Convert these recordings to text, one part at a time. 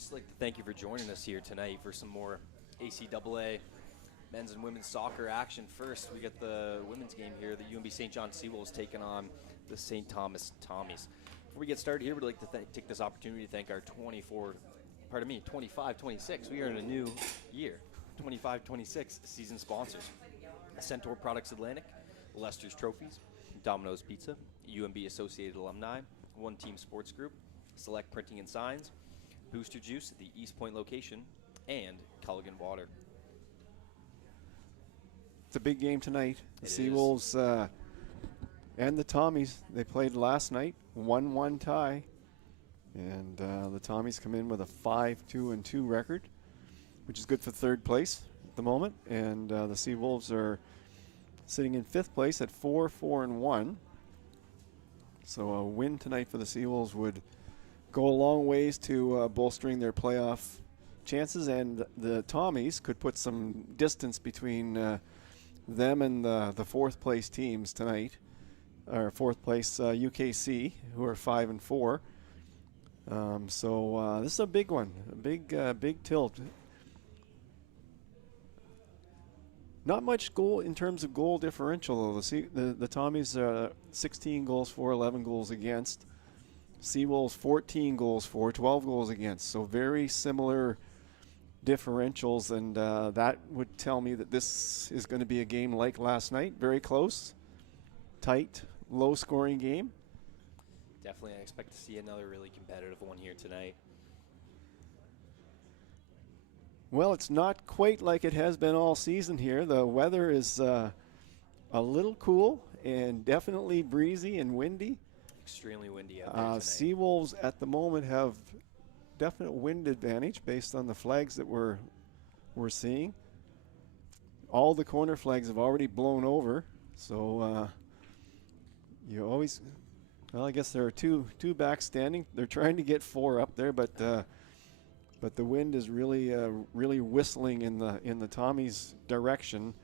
just like to thank you for joining us here tonight for some more ACAA men's and women's soccer action. First, we get the women's game here. The UNB St. John Seawolves taking on the St. Thomas Tommies. Before we get started here, we'd like to take this opportunity to thank our 25-26. We are in a new year, 25-26 season sponsors. Centaur Products Atlantic, Lester's Trophies, Domino's Pizza, UNB Associated Alumni, One Team Sports Group, Select Printing and Signs, Booster Juice at the East Point location, and Culligan Water. It's a big game tonight. The Seawolves and the Tommies, they played last night, 1-1 tie. And the Tommies come in with a 5-2-2 record, which is good for third place at the moment. And the Seawolves are sitting in fifth place at 4-4-1. So a win tonight for the Seawolves would go a long ways to bolstering their playoff chances, and the Tommies could put some distance between them and the fourth place teams tonight, or fourth place UKC, who are 5-4. So this is a big one, a big tilt. Not much goal in terms of goal differential, though. The Tommies 16 goals for, 11 goals against. Seawolves 14 goals for, 12 goals against. So very similar differentials, and that would tell me that this is going to be a game like last night. Very close, tight, low-scoring game. Definitely, I expect to see another really competitive one here tonight. Well, it's not quite like it has been all season here. The weather is a little cool and definitely breezy and windy. Extremely windy out there tonight. Seawolves at the moment have definite wind advantage based on the flags that we're seeing. All the corner flags have already blown over, so you always, well, I guess there are two back standing. They're trying to get four up there, but the wind is really whistling in the Tommies' direction,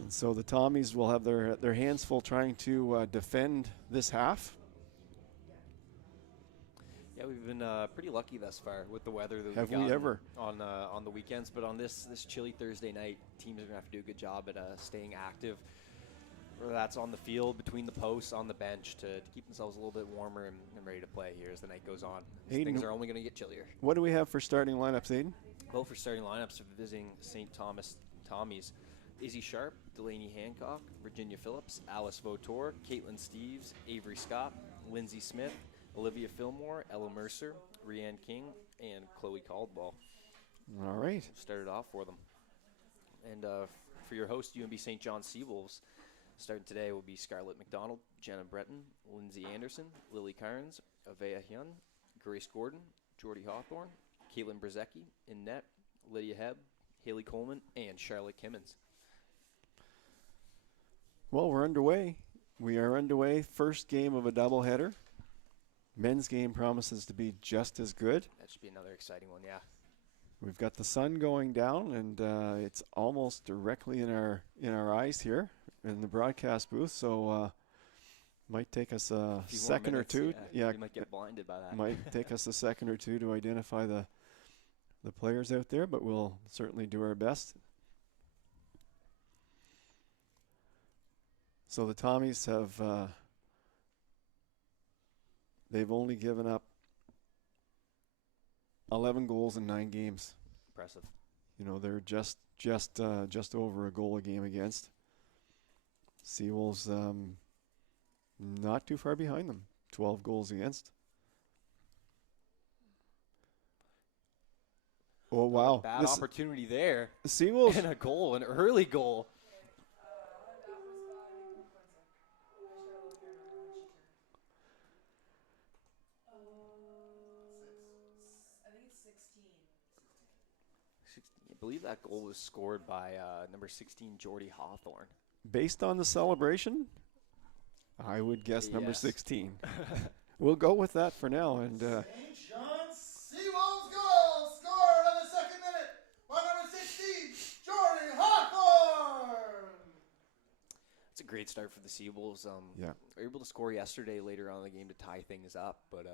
and so the Tommies will have their hands full trying to defend this half. Yeah, we've been pretty lucky thus far with the weather that Have we've we gotten ever? On the weekends, but on this chilly Thursday night, teams are gonna have to do a good job at staying active. Whether that's on the field, between the posts, on the bench, to keep themselves a little bit warmer and ready to play here as the night goes on. Things are only going to get chillier. What do we have for starting lineups, Aiden? Well, for starting lineups, visiting St. Thomas Tommies, Izzy Sharp, Delaney Hancock, Virginia Phillips, Alice Votor, Caitlin Steves, Avery Scott, Lindsay Smith, Olivia Fillmore, Ella Mercer, Rianne King, and Chloe Caldwell. All right. Started off for them. And for your host, UNB St. John Seawolves, starting today will be Scarlett McDonald, Jenna Breton, Lindsay Anderson, Lily Carnes, Avea Hyun, Grace Gordon, Jordy Hawthorne, Caitlin Brzezicki, in net, Lydia Hebb, Haley Coleman, and Charlotte Kimmins. Well, we're underway. We are underway. First game of a doubleheader. Men's game promises to be just as good. That should be another exciting one, yeah. We've got the sun going down, and it's almost directly in our eyes here in the broadcast booth. So might take us a second or two. Yeah, we might get blinded by that. Might take us a second or two to identify the players out there, but we'll certainly do our best. So the Tommies have they've only given up 11 goals in 9 games. Impressive. You know, they're just over a goal a game against. Seawolves not too far behind them, 12 goals against. Oh, wow. Bad opportunity there. The Seawolves. And a goal, an early goal. I believe that goal was scored by number 16, Jordy Hawthorne. Based on the celebration, I would guess number Yes. 16. We'll go with that for now. And St. John Seawolves goal scored on the second minute by number 16, Jordy Hawthorne. It's a great start for the Seawolves. Yeah. They were able to score yesterday later on in the game to tie things up, but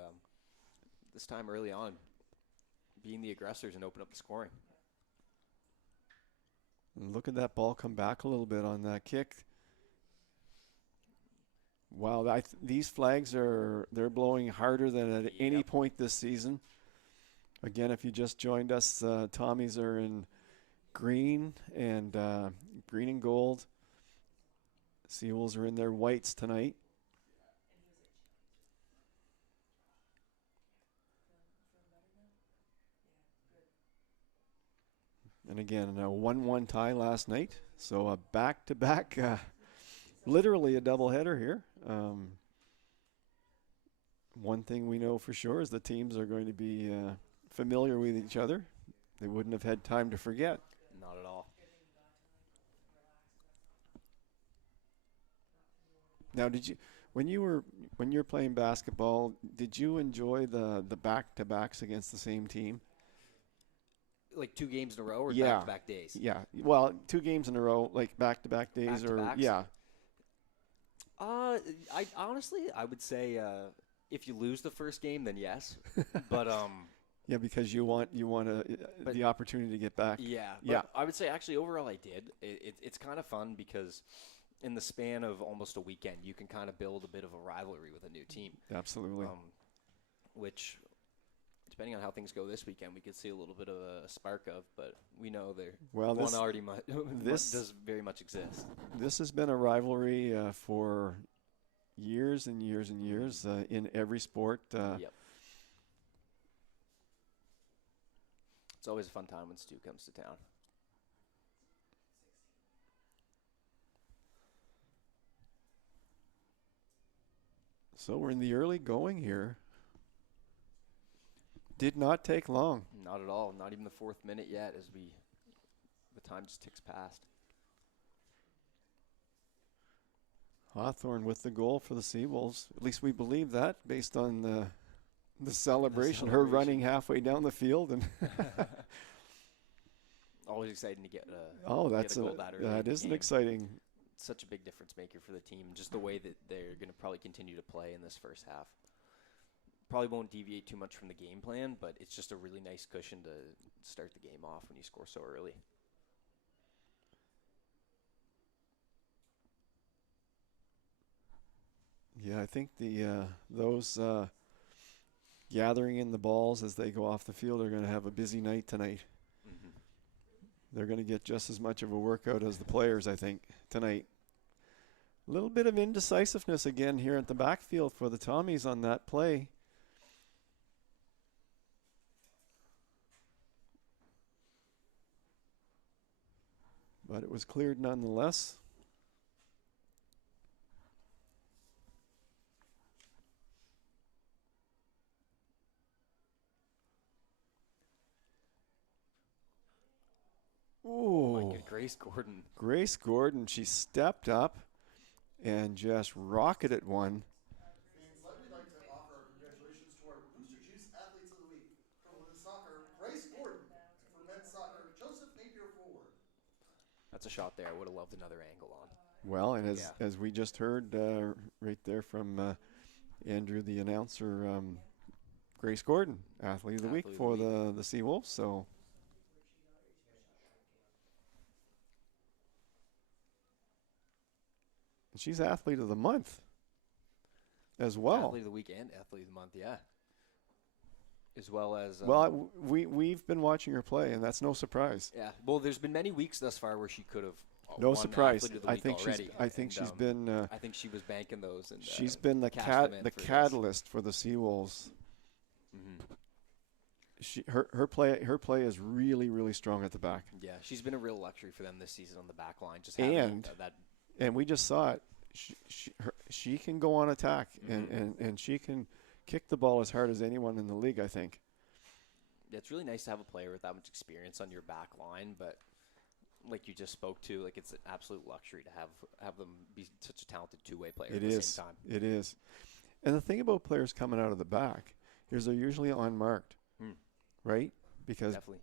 this time early on, being the aggressors and open up the scoring. And look at that ball come back a little bit on that kick. Wow, these flags they're blowing harder than at any point this season. Again, if you just joined us, Tommies are in green and gold. Seawolves are in their whites tonight. And again, a 1-1 tie last night. So a back-to-back, literally a doubleheader here. One thing we know for sure is the teams are going to be familiar with each other. They wouldn't have had time to forget. Not at all. Now, when you were playing basketball, did you enjoy the back-to-backs against the same team? Like 2 games in a row or Yeah. back-to-back days? Yeah. Well, 2 games in a row, like back-to-back days, Back-to-backs? or yeah. I honestly, I would say if you lose the first game, then yes. But Yeah, because you want the opportunity to get back. yeah, Yeah. I would say actually overall I did. It's kind of fun because in the span of almost a weekend, you can kind of build a bit of a rivalry with a new team. Absolutely. Which, depending on how things go this weekend, we could see a little bit of a spark of, but we know one already does very much exist. This has been a rivalry for years and years and years in every sport. Yep. It's always a fun time when Stu comes to town. So we're in the early going here. Did not take long. Not at all. Not even the 4th minute yet as the time just ticks past. Hawthorne with the goal for the Seawolves. At least we believe that based on the celebration. Her running halfway down the field and always exciting to get a that's goal that early in that the is an game. exciting. Such a big difference maker for the team. Just the way that they're going to probably continue to play in this first half. Probably won't deviate too much from the game plan, but it's just a really nice cushion to start the game off when you score so early. Yeah, I think those gathering in the balls as they go off the field are going to have a busy night tonight. Mm-hmm. They're going to get just as much of a workout as the players, I think, tonight. A little bit of indecisiveness again here at the backfield for the Tommies on that play. But it was cleared nonetheless. Oh, my Ooh. good. Grace Gordon. Grace Gordon, she stepped up and just rocketed one. Fans, let me like to offer our congratulations to our Booster Juice Athletes of the Week. For women's soccer, Grace Gordon. For men's soccer, Joseph Napier Ford. That's a shot there. I would have loved another angle on. Well, and as we just heard right there from Andrew, the announcer, Grace Gordon, Athlete of the Week for the Seawolves. So she's Athlete of the Month as well. Athlete of the Week and Athlete of the Month, yeah. As well as... well, we've been watching her play, and that's no surprise. yeah, well, there's been many weeks thus far where she could have No won surprise. Athlete of the I Week think already, she's and, been... I think she was banking those. And she's been the cashed them in for this. catalyst for the Seawolves. Mm-hmm. Her play is really, really strong at the back. Yeah, she's been a real luxury for them this season on the back line. Just having that. And we just saw it. She can go on attack, Mm-hmm. and she can kick the ball as hard as anyone in the league, I think. Yeah, it's really nice to have a player with that much experience on your back line, but like you just spoke to, like it's an absolute luxury to have them be such a talented two-way player at the same time. It is. And the thing about players coming out of the back is they're usually unmarked, right? Because Definitely.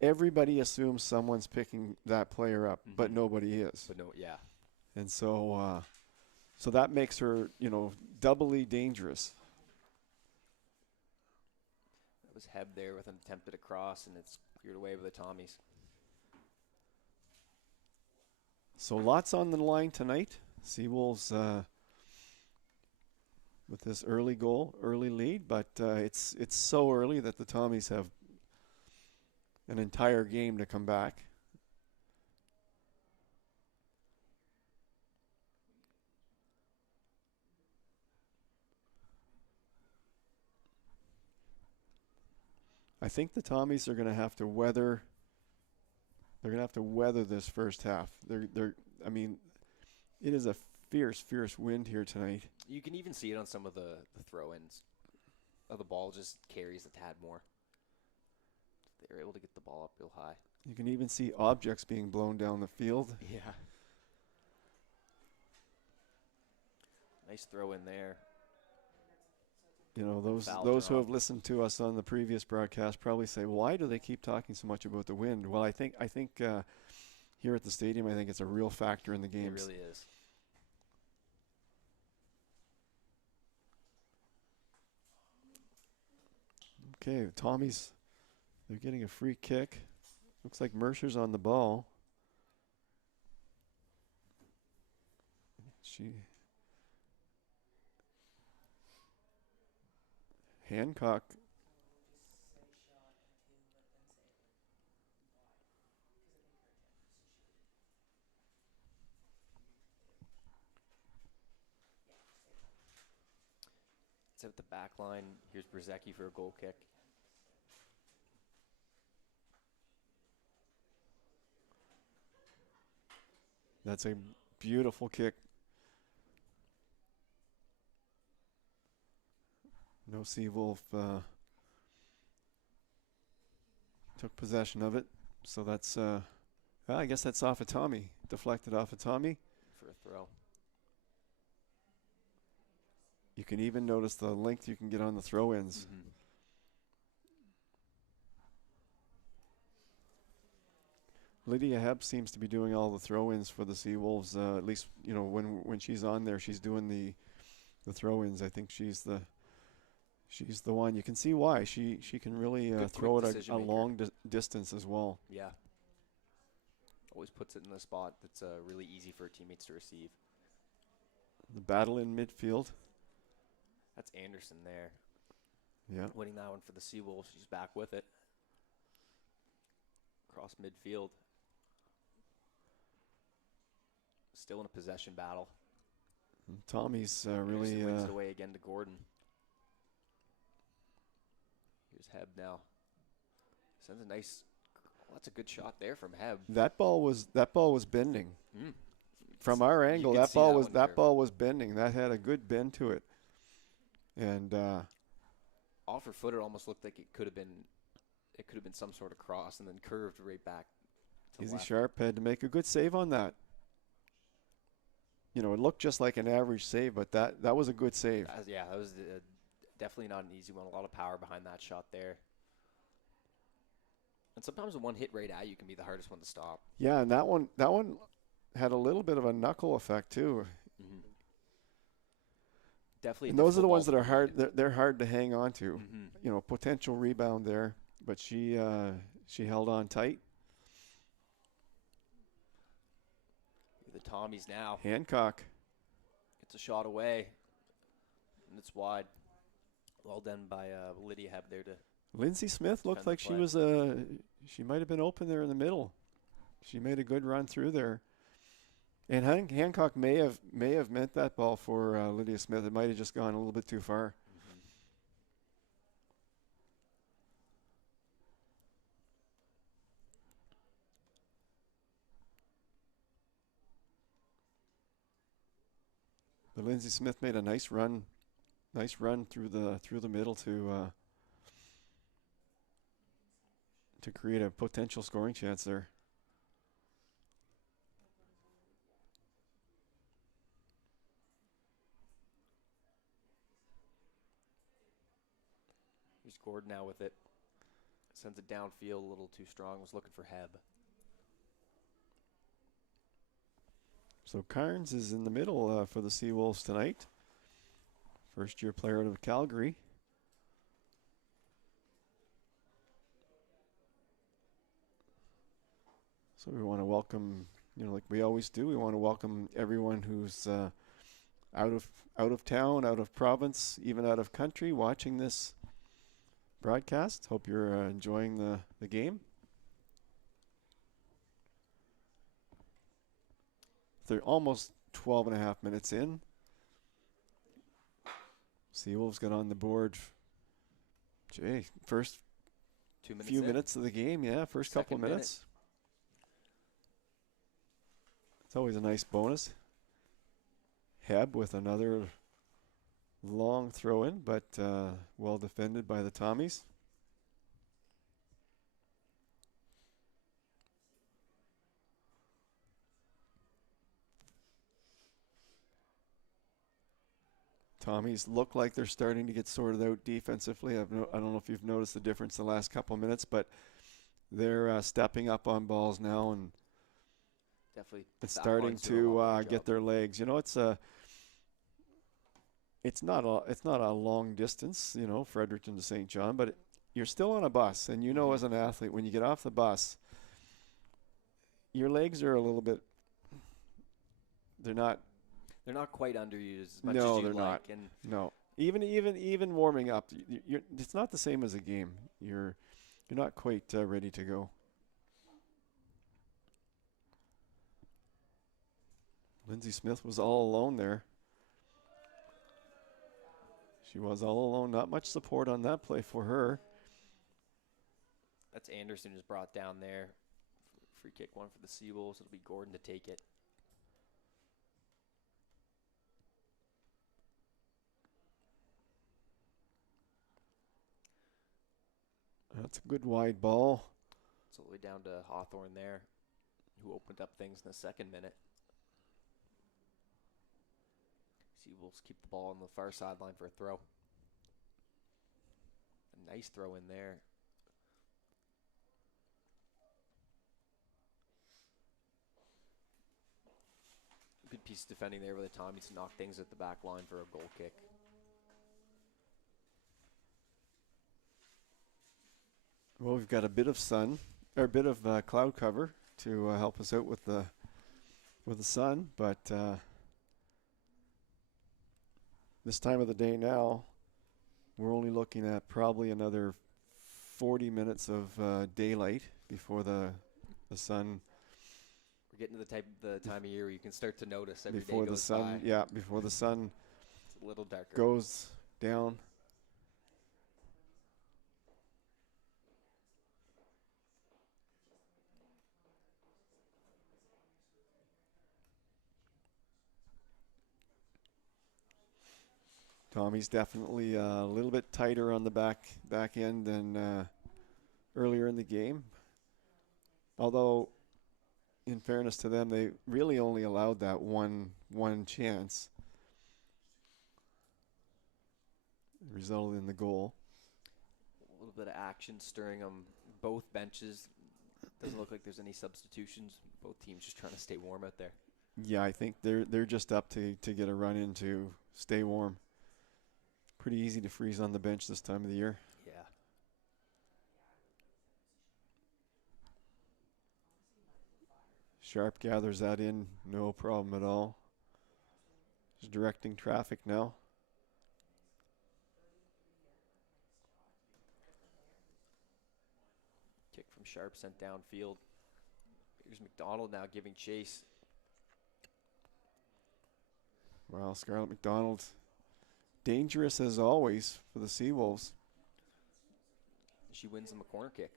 everybody assumes someone's picking that player up, but nobody is. But no, yeah. And so that makes her, doubly dangerous. That was Heb there with an attempt at a cross, and it's cleared away with the Tommies. So lots on the line tonight. Seawolves with this early goal, early lead, but it's so early that the Tommies have an entire game to come back. I think the Tommies are going to have to weather. They're going to have to weather this first half. I mean, it is a fierce wind here tonight. You can even see it on some of the throw-ins. Oh, the ball just carries a tad more. They're able to get the ball up real high. You can even see objects being blown down the field. Yeah. Nice throw in there. You know, those who drawn. have listened to us on the previous broadcast probably say, why do they keep talking so much about the wind? Well, I think here at the stadium, I think it's a real factor in the games. It really is. Okay, Tommy's, they're getting a free kick. Looks like Mercer's on the ball. Hancock. It's at the back line. Here's Brzezicki for a goal kick. That's a beautiful kick. No Seawolf took possession of it. So that's, well, I guess that's off of Tommy. Deflected off of Tommy. For a throw. You can even notice the length you can get on the throw-ins. Mm-hmm. Lydia Heb seems to be doing all the throw-ins for the Seawolves. At least, you know, when she's on there, she's doing the throw-ins. I think she's the one. You can see why. She can really throw it a long distance as well. Yeah. Always puts it in a spot that's really easy for her teammates to receive. The battle in midfield. That's Anderson there. Yeah. Winning that one for the Seawolves. She's back with it. Across midfield. Still in a possession battle. And Tommy's really Anderson wins it away again to Gordon. Here's Heb now. Sends a nice. Oh, that's a good shot there from Heb. that ball was bending. Mm. From our angle, could that see ball that was one that curve. ball was bending. That had a good bend to it. And Off her foot, it almost looked like it could have been some sort of cross, and then curved right back to Izzy left. Sharp had to make a good save on that. You know, it looked just like an average save, but that was a good save. That was definitely not an easy one. A lot of power behind that shot there. And sometimes one hit right at you can be the hardest one to stop. Yeah, and that one had a little bit of a knuckle effect too. Mm-hmm. Definitely. And those are the ones that are hard. They're hard to hang on to. Mm-hmm. You know, potential rebound there, but she held on tight. The Tommies now. Hancock. Gets a shot away, and it's wide. Well done by Lydia Heb there to. Lindsay Smith looked Defend the like she play. was she might have been open there in the middle. She made a good run through there. And Hancock may have meant that ball for Lydia Smith. It might have just gone a little bit too far. Mm-hmm. But Lindsay Smith made a nice run through the middle to create a potential scoring chance there. Here's Gordon now with it. Sends it downfield a little too strong. Was looking for Heb. So Carnes is in the middle for the Seawolves tonight. First-year player out of Calgary. So we want to welcome, like we always do, we want to welcome everyone who's out of town, out of province, even out of country watching this broadcast. Hope you're enjoying the game. They're almost 12 and a half minutes in. Seawolves got on the board. First 2 minutes few in. minutes of the game, first couple of Second minutes. It's always a nice bonus. Heb with another long throw in, but well defended by the Tommies. Tommies look like they're starting to get sorted out defensively. I don't know if you've noticed the difference the last couple of minutes, but they're stepping up on balls now, and Definitely. it's back starting lines doing a lot to better get job. their legs. It's not a long distance, Fredericton to St. John, but you're still on a bus, and as an athlete, when you get off the bus, your legs are a little bit. They're not quite underused as much No, as you they're like. not. And No, even warming up, it's not the same as a game. You're not quite ready to go. Lindsay Smith was all alone there. She was all alone. Not much support on that play for her. that's Anderson who's brought down there. Free kick one for the Seawolves. It'll be Gordon to take it. That's a good wide ball. It's all the way down to Hawthorne there, who opened up things in the second minute. Seawolves keep the ball on the far sideline for a throw. A nice throw in there. Good piece of defending there with the Tommies to knock things at the back line for a goal kick. Well, we've got a bit of sun, or a bit of cloud cover to help us out with the sun, but this time of the day now, we're only looking at probably another 40 minutes of daylight before the sun. We're getting to the time of year where you can start to notice every Before day the goes sun, by. before the sun It's a little darker. goes down. Tommy's definitely a little bit tighter on the back end than earlier in the game. Although, in fairness to them, they really only allowed that one chance. It resulted in the goal. A little bit of action stirring them. Both benches. Doesn't look like there's any substitutions. Both teams just trying to stay warm out there. Yeah, I think they're just up to get a run in to stay warm. Pretty easy to freeze on the bench this time of the year. Yeah. Sharp gathers that in, no problem at all. Just directing traffic now. Kick from Sharp sent downfield. Here's McDonald now giving chase. Wow, Scarlett McDonald, dangerous as always for the Seawolves. She wins them a corner kick.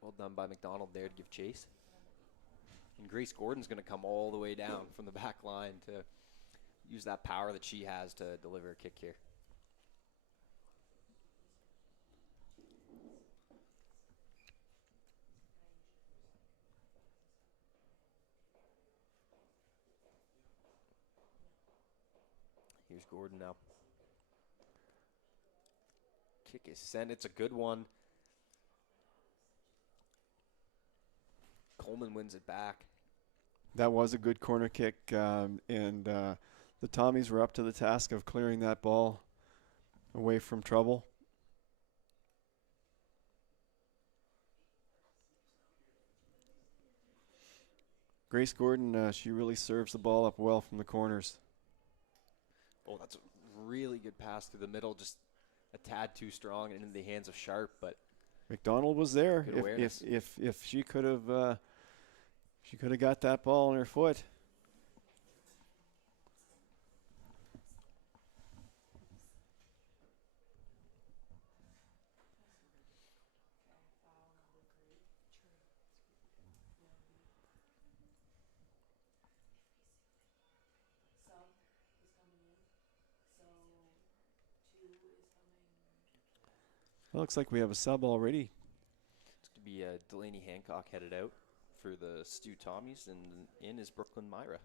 Well done by McDonald there to give chase. And Grace Gordon's going to come all the way down from the back line to use that power that she has to deliver a kick here. Here's Gordon now. Kick is sent. It's a good one. Coleman wins it back. That was a good corner kick, and the Tommies were up to the task of clearing that ball away from trouble. Grace Gordon, she really serves the ball up well from the corners. Oh, that's a really good pass through the middle, just a tad too strong and into the hands of Sharp, but McDonald was there. good awareness. If she could have got that ball in her foot. It looks like we have a sub already. It's going to be Delaney Hancock headed out for the STU Tommies, and in is Brooklyn Myra.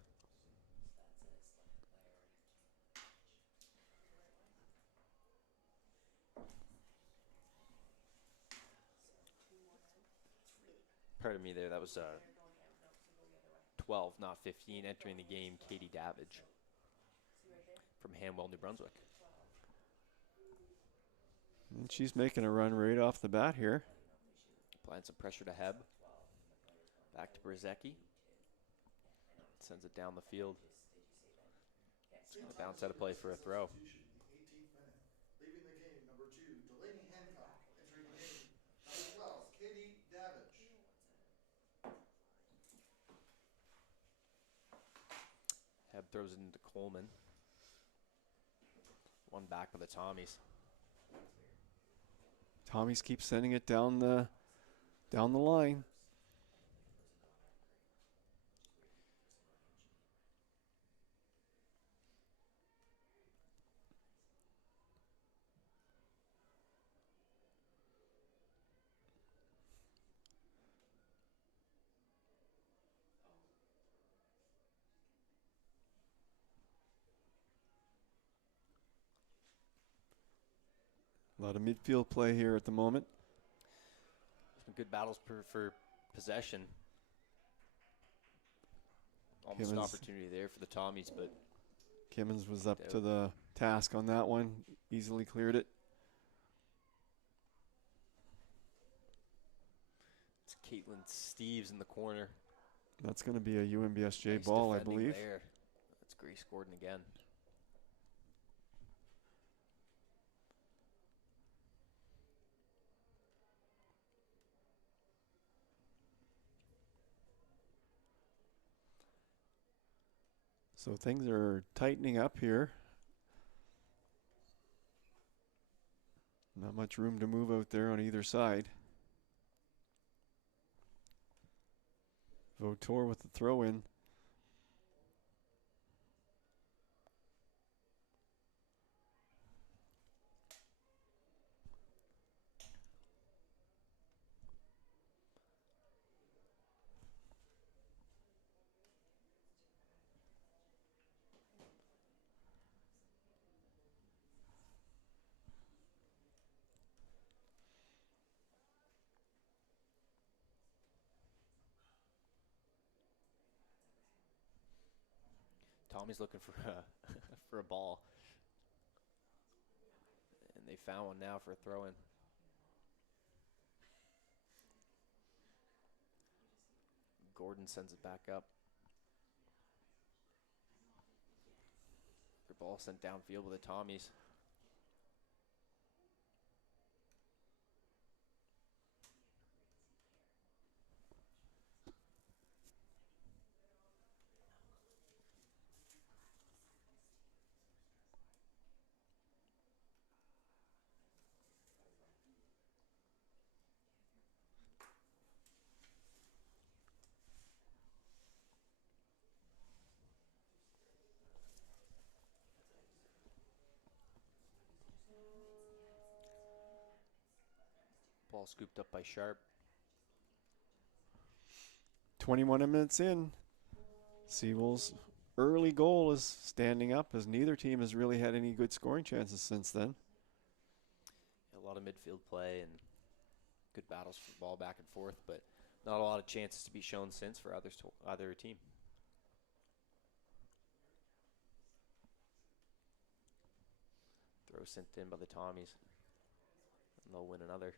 Pardon me there, that was 12, not 15, entering the game, Katie Davidge from Hanwell, New Brunswick. And she's making a run right off the bat here. Applying some pressure to Heb. Back to Brzezicki. Sends it down the field. It's going to bounce out of play for a throw. The 18th minute. Leaving the game, number 2, Delaney Hancock. Entering the game, number 12, Katie Davidge. Heb throws it into Coleman. One back by the Tommies. Tommies keep sending it down the line. A lot of midfield play here at the moment. Some good battles for possession. Almost an Kimmins. opportunity there for the Tommies, but Kimmins was up to the task on that one. Easily cleared it. it's Caitlin Steves in the corner. That's going to be a UNBSJ Nice ball, I defending believe. there. That's Grace Gordon again. So things are tightening up here. Not much room to move out there on either side. Vautour with the throw in. Tommy's looking for a for a ball. And they found one now for a throw-in. Gordon sends it back up. The ball sent downfield with the Tommies. Ball scooped up by Sharp. 21 minutes in. Seawolves' early goal is standing up as neither team has really had any good scoring chances since then. A lot of midfield play and good battles for the ball back and forth, but not a lot of chances to be shown since for either team. Throw sent in by the Tommies. And they'll win another.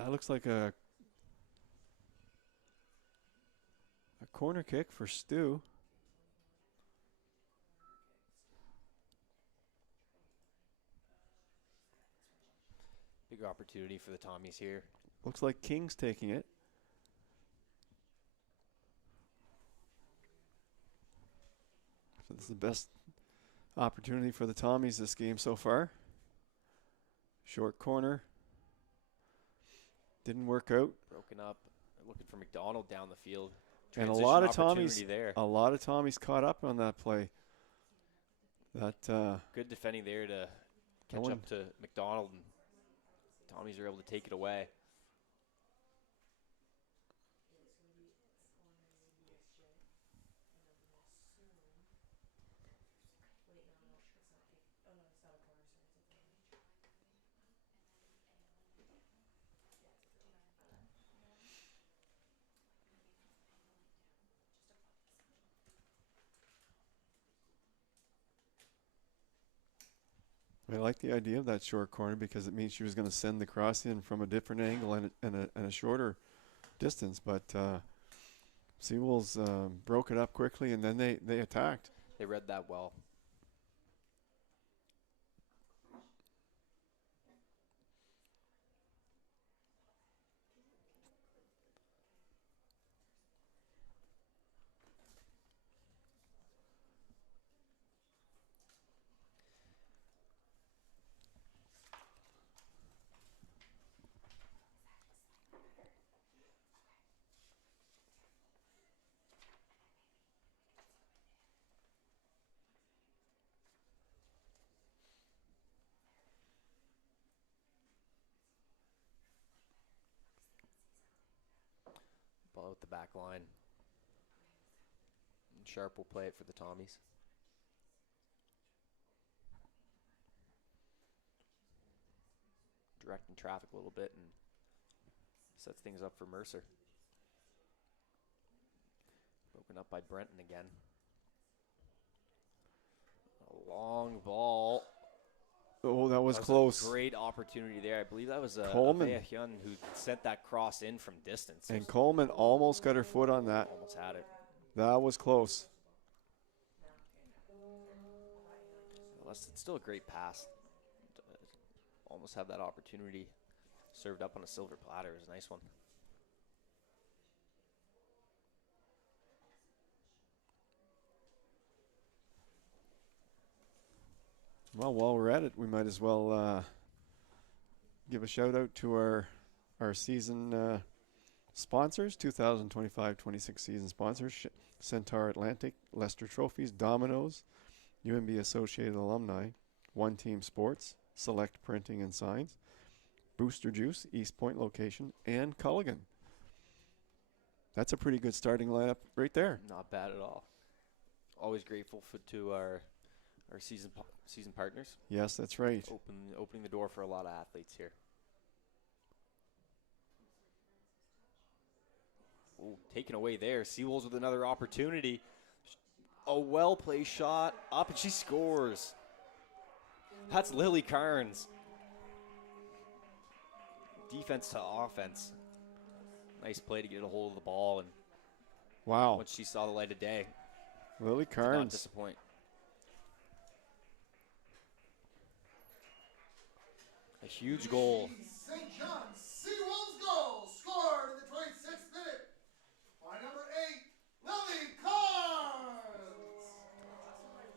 That looks like a corner kick for STU. Big opportunity for the Tommies here. Looks like King's taking it. So this is the best opportunity for the Tommies this game so far. Short corner. Didn't work out. Broken up. Looking for McDonald down the field. And a Transition lot of opportunity Tommies there. a lot of Tommies caught up on that play. That Good defending there to catch up to McDonald, and Tommies are able to take it away. I like the idea of that short corner because it means she was going to send the cross in from a different angle and a shorter distance. But Seawolves broke it up quickly, and then they attacked. They read that well. Ball out the back line. And Sharp will play it for the Tommies. Directing traffic a little bit and sets things up for Mercer. Broken up by Brenton again. A long ball. Oh, that was That close. a great opportunity there. I believe that was Coleman. Avea Hyun who sent that cross in from distance. And Coleman almost got her foot on that. Almost had it. That was close. Well, it's still a great pass. Almost have that opportunity served up on a silver platter. It was a nice one. Well, while we're at it, we might as well give a shout out to our season sponsors, 2025-26 season sponsors: Centaur Atlantic, Lester Trophies, Domino's, UNB Associated Alumni, One Team Sports, Select Printing and Signs, Booster Juice, East Point location, and Culligan. That's a pretty good starting lineup right there. Not bad at all. Always grateful to our season partners. Yes, that's right. Opening the door for a lot of athletes here. Ooh, taken away there. Seawolves with another opportunity. A well-placed shot up, and she scores. That's Lily Carnes. Defense to offense. Nice play to get a hold of the ball, and Wow. once she saw the light of day, Lily did not Carnes. disappoint. A huge goal. St. John's Seawolves goal scored in the 26th minute by number 8, Lily Carnes.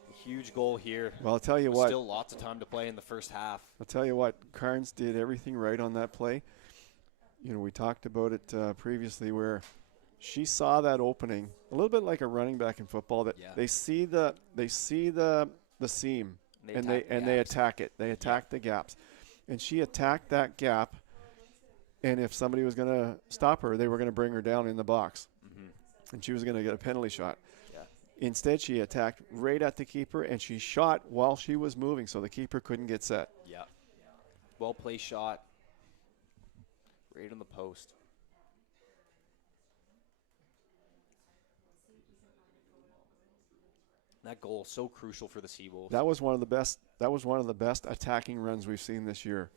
A huge goal here. Well, I'll tell you what. Still lots of time to play in the first half. I'll tell you what, Carnes did everything right on that play. You know, we talked about it previously where she saw that opening, a little bit like a running back in football, that Yeah. they see the seam and they attack it. They attack the gaps. And she attacked that gap, and if somebody was going to stop her, they were going to bring her down in the box. Mm-hmm. And she was going to get a penalty shot. Yeah. Instead, she attacked right at the keeper, and she shot while she was moving, so the keeper couldn't get set. Yeah. Well placed shot. Right on the post. That goal so crucial for the Seawolves. That was one of the best. That was one of the best attacking runs we've seen this year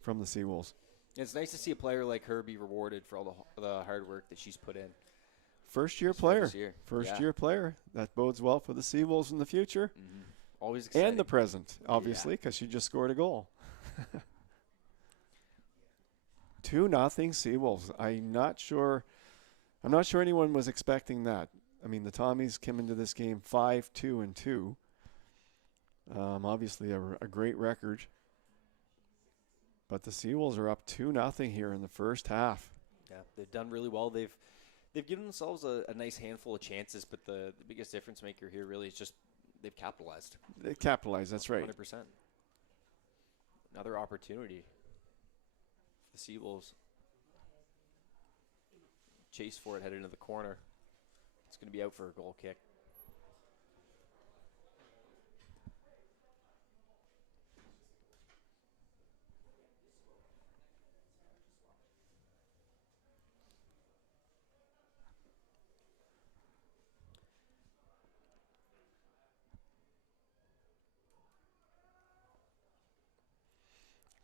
from the Seawolves. It's nice to see a player like her be rewarded for all the hard work that she's put in. First-year For player. this year. First-year player. That bodes well for the Seawolves in the future. Mm-hmm. Always exciting. And the present, obviously, because she just scored a goal. 2-0 Seawolves. I'm not sure anyone was expecting that. I mean, the Tommies came into this game 5-2-2. Obviously, a great record. But the Seawolves are up 2-0 here in the first half. Yeah, they've done really well. They've given themselves a nice handful of chances, but the biggest difference maker here really is just they've capitalized. They capitalized, that's right. 100%. Another opportunity for the Seawolves. Chase for it, headed into the corner. It's going to be out for a goal kick.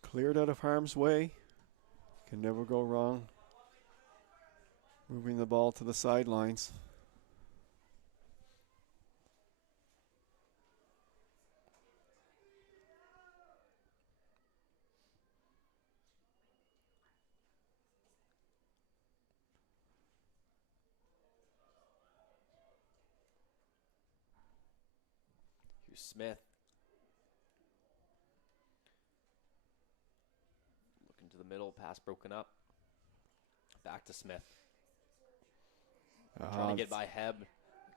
Cleared out of harm's way. Can never go wrong. Moving the ball to the sidelines. Here's Smith. Looking to the middle, pass broken up. Back to Smith. Trying to get by Heb.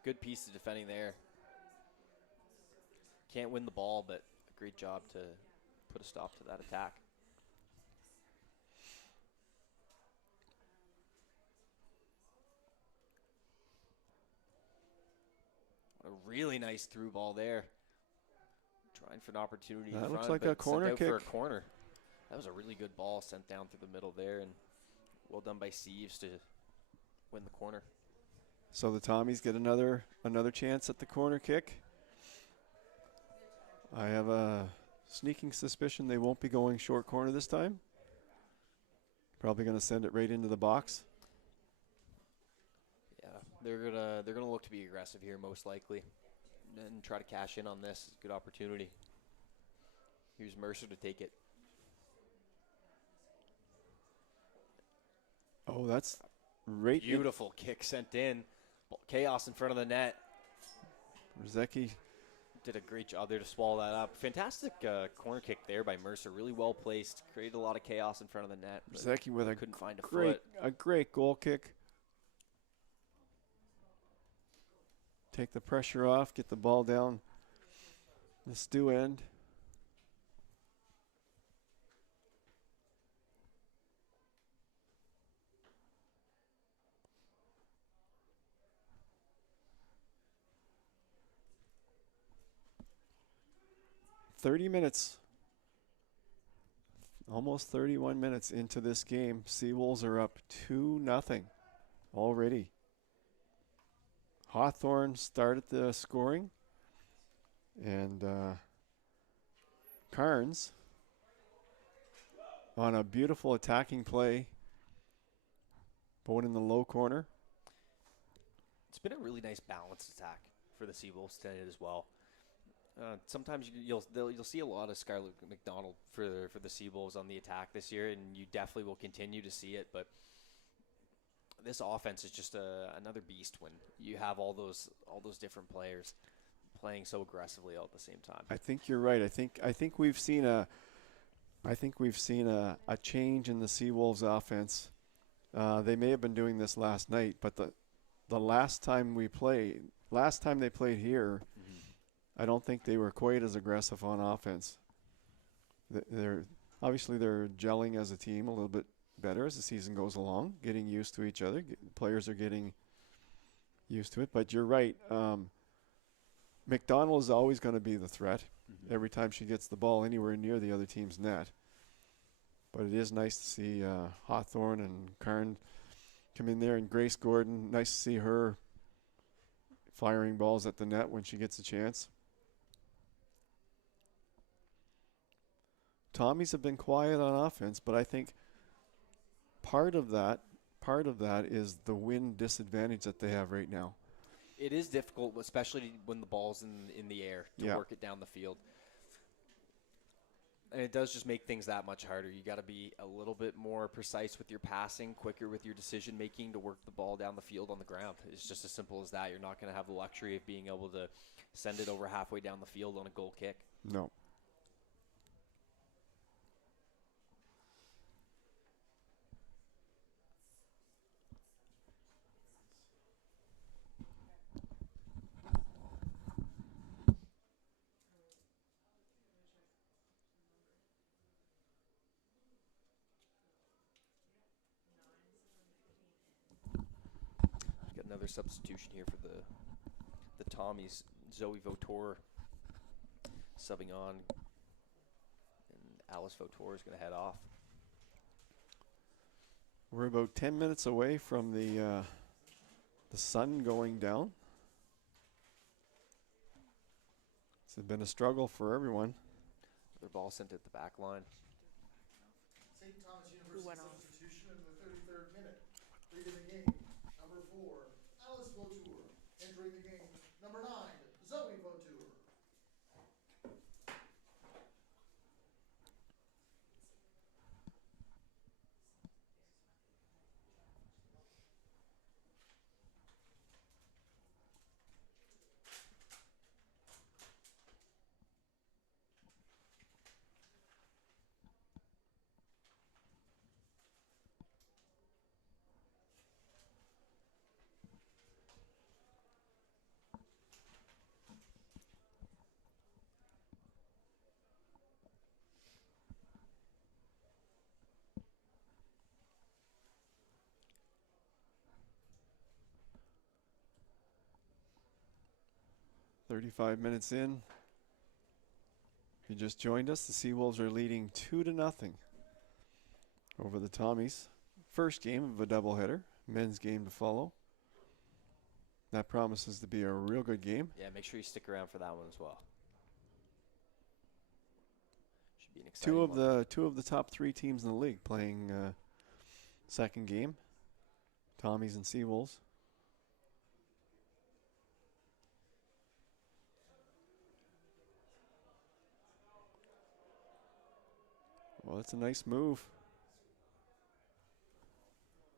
Good piece of defending there. Can't win the ball, but a great job to put a stop to that attack. What a really nice through ball there. Trying for an opportunity. That in looks front, like a but corner sent out kick. for a corner. That was a really good ball sent down through the middle there, and well done by Sieves to win the corner. So the Tommies get another chance at the corner kick. I have a sneaking suspicion they won't be going short corner this time. Probably going to send it right into the box. Yeah, they're gonna look to be aggressive here most likely, and try to cash in on this. Good opportunity. Here's Mercer to take it. Oh, that's right. Beautiful kick sent in. Chaos in front of the net. Rzecki Did a great job there to swallow that up. Fantastic corner kick there by Mercer. Really well placed. Created a lot of chaos in front of the net. Rzecki with a couldn't find a great foot. great goal kick. Take the pressure off. Get the ball down the STU end. Almost 31 minutes into this game. Seawolves are up 2-0 already. Hawthorne started the scoring, and Carnes on a beautiful attacking play, going in the low corner. It's been a really nice balanced attack for the Seawolves tonight as well. Sometimes you'll see a lot of Scarlett McDonald for the Seawolves on the attack this year, and you definitely will continue to see it. But this offense is just another beast when you have all those different players playing so aggressively all at the same time. I think you're right. I think we've seen a change in the Seawolves offense. They may have been doing this last night, but the last time they played here. Mm-hmm. I don't think they were quite as aggressive on offense. They're gelling as a team a little bit better as the season goes along, getting used to each other. Players are getting used to it. But you're right. McDonald is always going to be the threat every time she gets the ball anywhere near the other team's net. But it is nice to see Hawthorne and Karn come in there, and Grace Gordon. Nice to see her firing balls at the net when she gets a chance. Tommies have been quiet on offense, but I think part of that is the wind disadvantage that they have right now. It is difficult, especially when the ball's in the air, to Yeah. work it down the field. And it does just make things that much harder. You got to be a little bit more precise with your passing, quicker with your decision making to work the ball down the field on the ground. It's just as simple as that. You're not going to have the luxury of being able to send it over halfway down the field on a goal kick. No. Got another substitution here for the Tommies. Zoe Votor subbing on, and Alice Votor is going to head off. We're about 10 minutes away from the sun going down. It's been a struggle for everyone. Their ball sent at the back line. St. Thomas University substitution in the 33rd minute. Leading the game, number 4, Alice Vautour. Entering the game, number 9, Zoe Vautour. "35 minutes in. If you just joined us, the Seawolves are leading 2-0 over the Tommies. First game of a doubleheader, men's game to follow. That promises to be a real good game. Yeah, make sure you stick around for that one as well. Should be an exciting one. Two of the top 3 teams in the league playing second game, Tommies and Seawolves. Well, that's a nice move.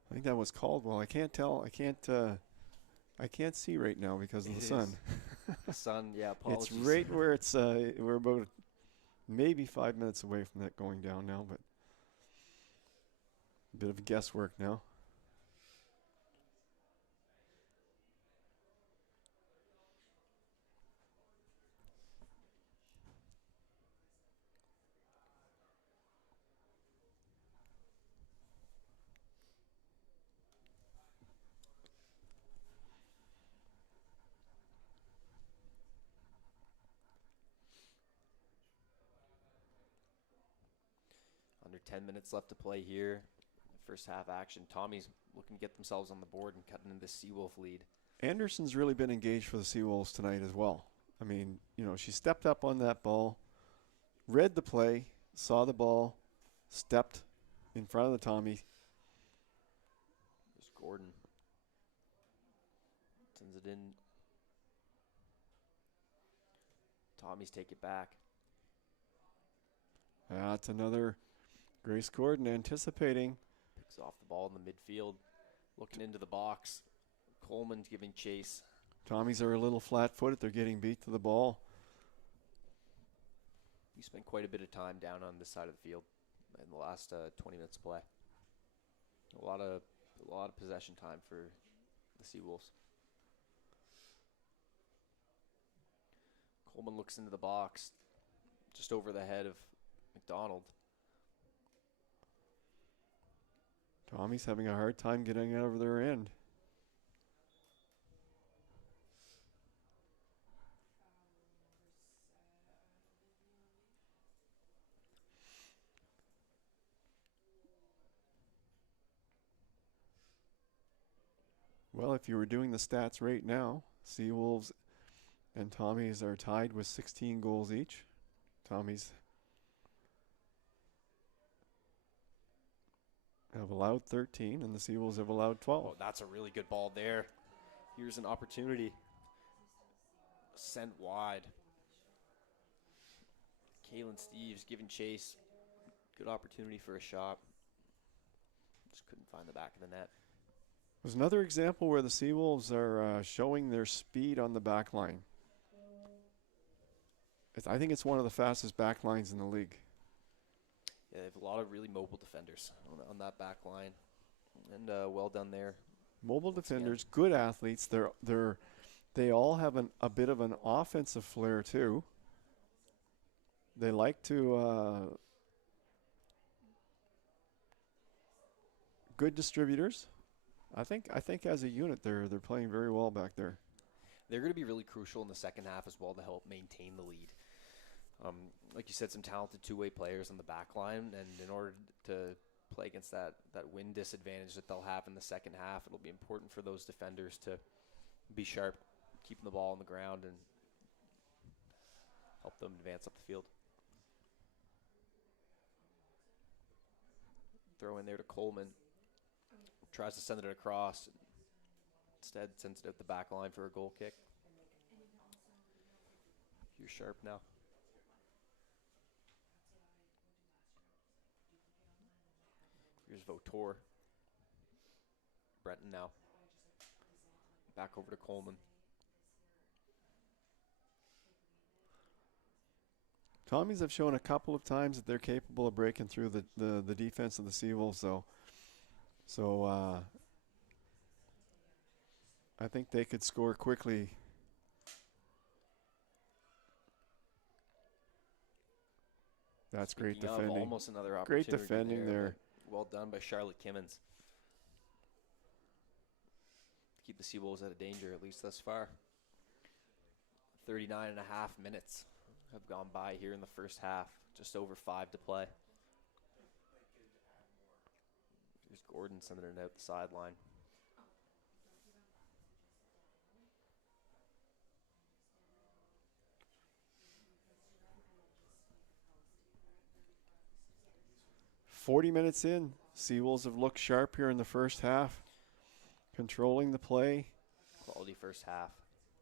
I think that was Caldwell. I can't tell. I can't see right now because of the sun. The sun, yeah, apologies. It's right where it's. We're about maybe 5 minutes away from that going down now, but a bit of guesswork now. Under 10 minutes left to play here. First half action. Tommy's looking to get themselves on the board and cutting into the Seawolf lead. Anderson's really been engaged for the Seawolves tonight as well. I mean, she stepped up on that ball, read the play, saw the ball, stepped in front of the Tommy. There's Gordon. Sends it in. Tommy's take it back. That's another Grace Gordon anticipating. Picks off the ball in the midfield. Looking into the box. Coleman's giving chase. Tommies are a little flat-footed. They're getting beat to the ball. We spent quite a bit of time down on this side of the field in the last 20 minutes of play. A lot of possession time for the Seawolves. Coleman looks into the box, just over the head of McDonald. Tommy's having a hard time getting out of their end. Well, if you were doing the stats right now, Seawolves and Tommies are tied with 16 goals each. Tommies have allowed 13, and the Seawolves have allowed 12. Oh, that's a really good ball there. Here's an opportunity. Sent wide. Kalen Steves giving chase. Good opportunity for a shot. Just couldn't find the back of the net. There's another example where the Seawolves are showing their speed on the back line. I think it's one of the fastest back lines in the league. Yeah, they have a lot of really mobile defenders on that back line. And well done there. Mobile defenders, good athletes. They all have a bit of an offensive flair too. They like to good distributors. I think as a unit they're playing very well back there. They're going to be really crucial in the second half as well to help maintain the lead. Like you said, some talented two-way players on the back line, and in order to play against that win disadvantage that they'll have in the second half, it'll be important for those defenders to be sharp, keeping the ball on the ground, and help them advance up the field. Throw in there to Coleman. Tries to send it across. Instead, sends it out the back line for a goal kick. You're sharp now. Here's Votor. Breton now. Back over to Coleman. Tommies have shown a couple of times that they're capable of breaking through the defense of the Seawolves, though. So I think they could score quickly. That's great Speaking of, defending. almost another Great opportunity defending there. Well done by Charlotte Kimmins. Keep the Seawolves out of danger, at least thus far. 39 and a half minutes have gone by here in the first half. Just over 5 to play. Here's Gordon sending it out the sideline. .40 minutes in, Seawolves have looked sharp here in the first half, controlling the play. Quality first half.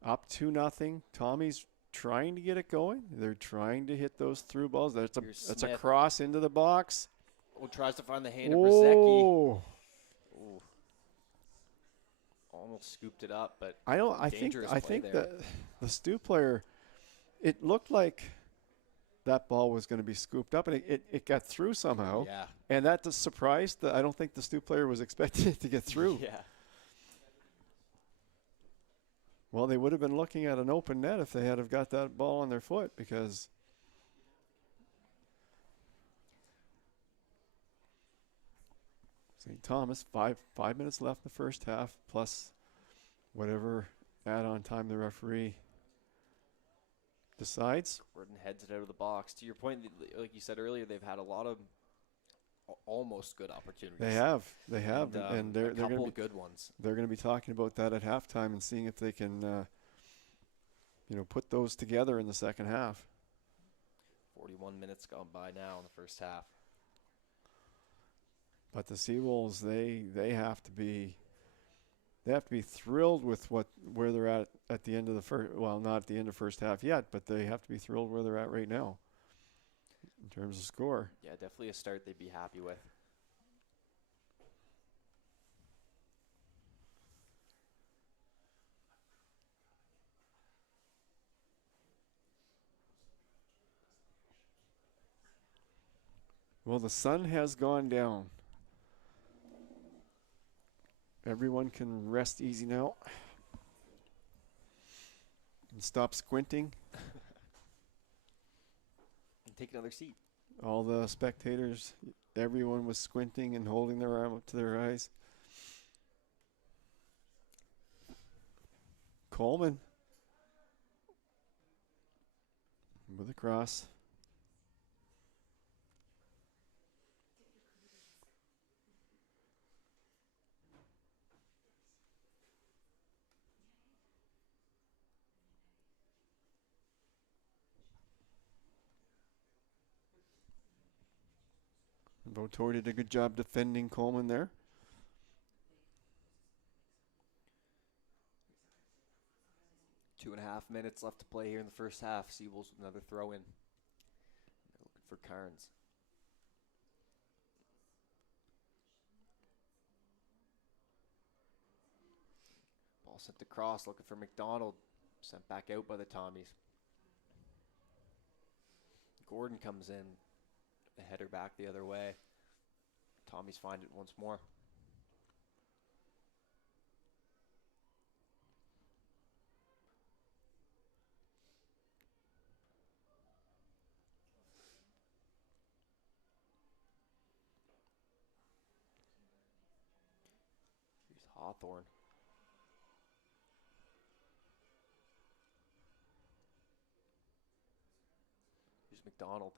Up 2-0. Tommy's trying to get it going. They're trying to hit those through balls. That's a cross into the box. Oh, tries to find the hand of Brzezicki. Oh. Ooh. Almost scooped it up, but I think the STU player, it looked like that ball was going to be scooped up, and it got through somehow. Yeah. And that just surprised. I don't think the STU player was expecting it to get through. Yeah. Well, they would have been looking at an open net if they had have got that ball on their foot, because St. Thomas, five minutes left in the first half, plus whatever add-on time the referee decides. Gordon heads it out of the box. To your point, like you said earlier, they've had a lot of almost good opportunities. They have, and they're a couple going to of good ones. They're going to be talking about that at halftime and seeing if they can, put those together in the second half. 41 minutes gone by now in the first half. But the Seawolves, they have to be thrilled with where they're at the end of the first. Well, not at the end of first half yet, but they have to be thrilled where they're at right now in terms of score. Yeah, definitely a start they'd be happy with. Well, the sun has gone down. Everyone can rest easy now and stop squinting. And take another seat. All the spectators, everyone was squinting and holding their arm up to their eyes. Coleman with a cross. Votori did a good job defending Coleman there. Two and a half minutes left to play here in the first half. Seawolves with another throw in. They're looking for Carnes. Ball sent across, looking for McDonald. Sent back out by the Tommies. Gordon comes in. A header back the other way. Tommies find it once more. Here's Hawthorne. Here's McDonald.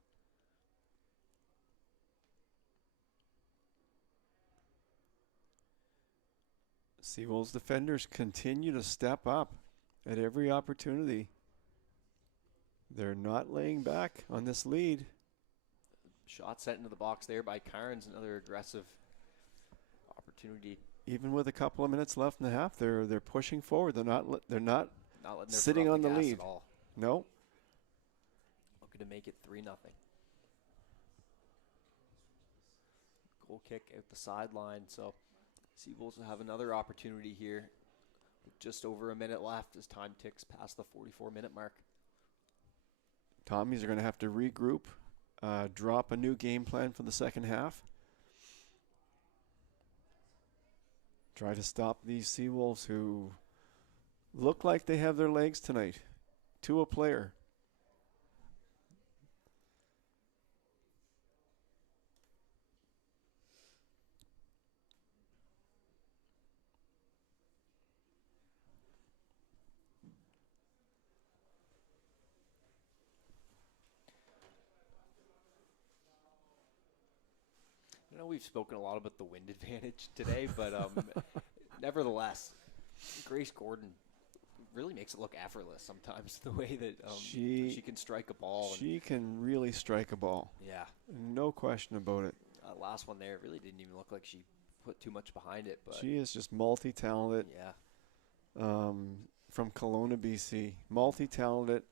Seawolves defenders continue to step up at every opportunity. They're not laying back on this lead. Shot sent into the box there by Carnes. Another aggressive opportunity. Even with a couple of minutes left in the half, they're pushing forward. They're not Not letting their sitting foot off on the gas lead. At all. No. Looking to make it 3-0. Goal kick out the sideline. So Seawolves will have another opportunity here with just over a minute left as time ticks past the 44-minute mark. Tommies are going to have to regroup, drop a new game plan for the second half. Try to stop these Seawolves who look like they have their legs tonight. To a player. I know we've spoken a lot about the wind advantage today, but nevertheless, Grace Gordon really makes it look effortless sometimes, the way that she can strike a ball. She can really strike a ball. Yeah. No question about it. Last one there really didn't even look like she put too much behind it. But she is just multi-talented. Yeah. From Kelowna, BC. Multi-talented.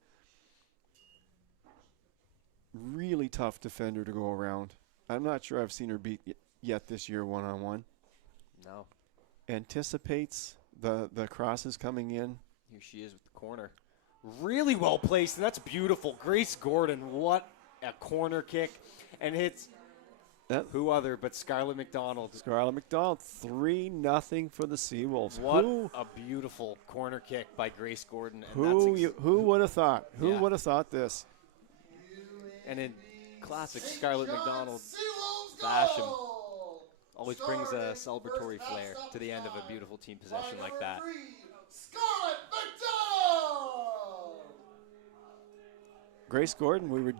Really tough defender to go around. I'm not sure I've seen her beat yet this year one-on-one. No. Anticipates the crosses coming in. Here she is with the corner. Really well placed, and that's beautiful. Grace Gordon, what a corner kick. And hits who other but Scarlett McDonald. Scarlett McDonald, 3-0 for the Seawolves. What a beautiful corner kick by Grace Gordon. And who would have thought? Who Yeah. would have thought this? And in classic Scarlett McDonald fashion, always brings a celebratory flair to the end of a beautiful team possession like that. Scarlett McDonald! Grace Gordon,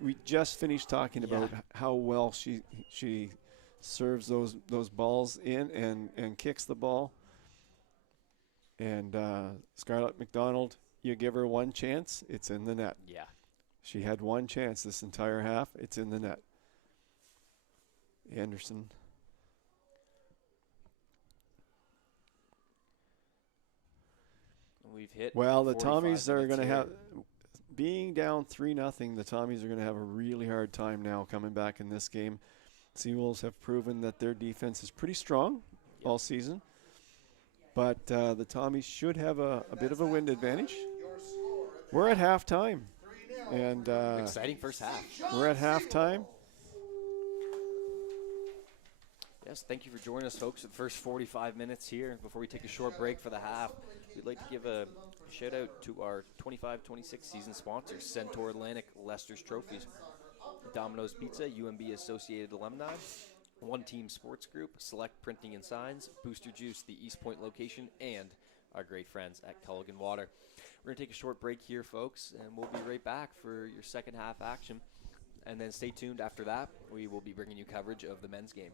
we just finished talking about how well she serves those balls in and kicks the ball. And Scarlett McDonald, you give her one chance, it's in the net. Yeah. She had one chance this entire half, it's in the net. Anderson. We've hit. Well, the 45 Tommies are going to minutes have, being down 3-0, the Tommies are going to have a really hard time now coming back in this game. Seawolves have proven that their defense is pretty strong all season. But the Tommies should have a bit of a wind advantage. We're at halftime. And exciting first half. we're at halftime. Yes, thank you for joining us, folks, for the first 45 minutes here. Before we take a short break for the half, we'd like to give a shout-out to our 25-26 season sponsors, Centaur Atlantic, Lester's Trophies, Domino's Pizza, UNB Associated Alumni, One Team Sports Group, Select Printing and Signs, Booster Juice, the East Point location, and our great friends at Culligan Water. We're going to take a short break here, folks, and we'll be right back for your second half action. And then stay tuned after that. We will be bringing you coverage of the men's game.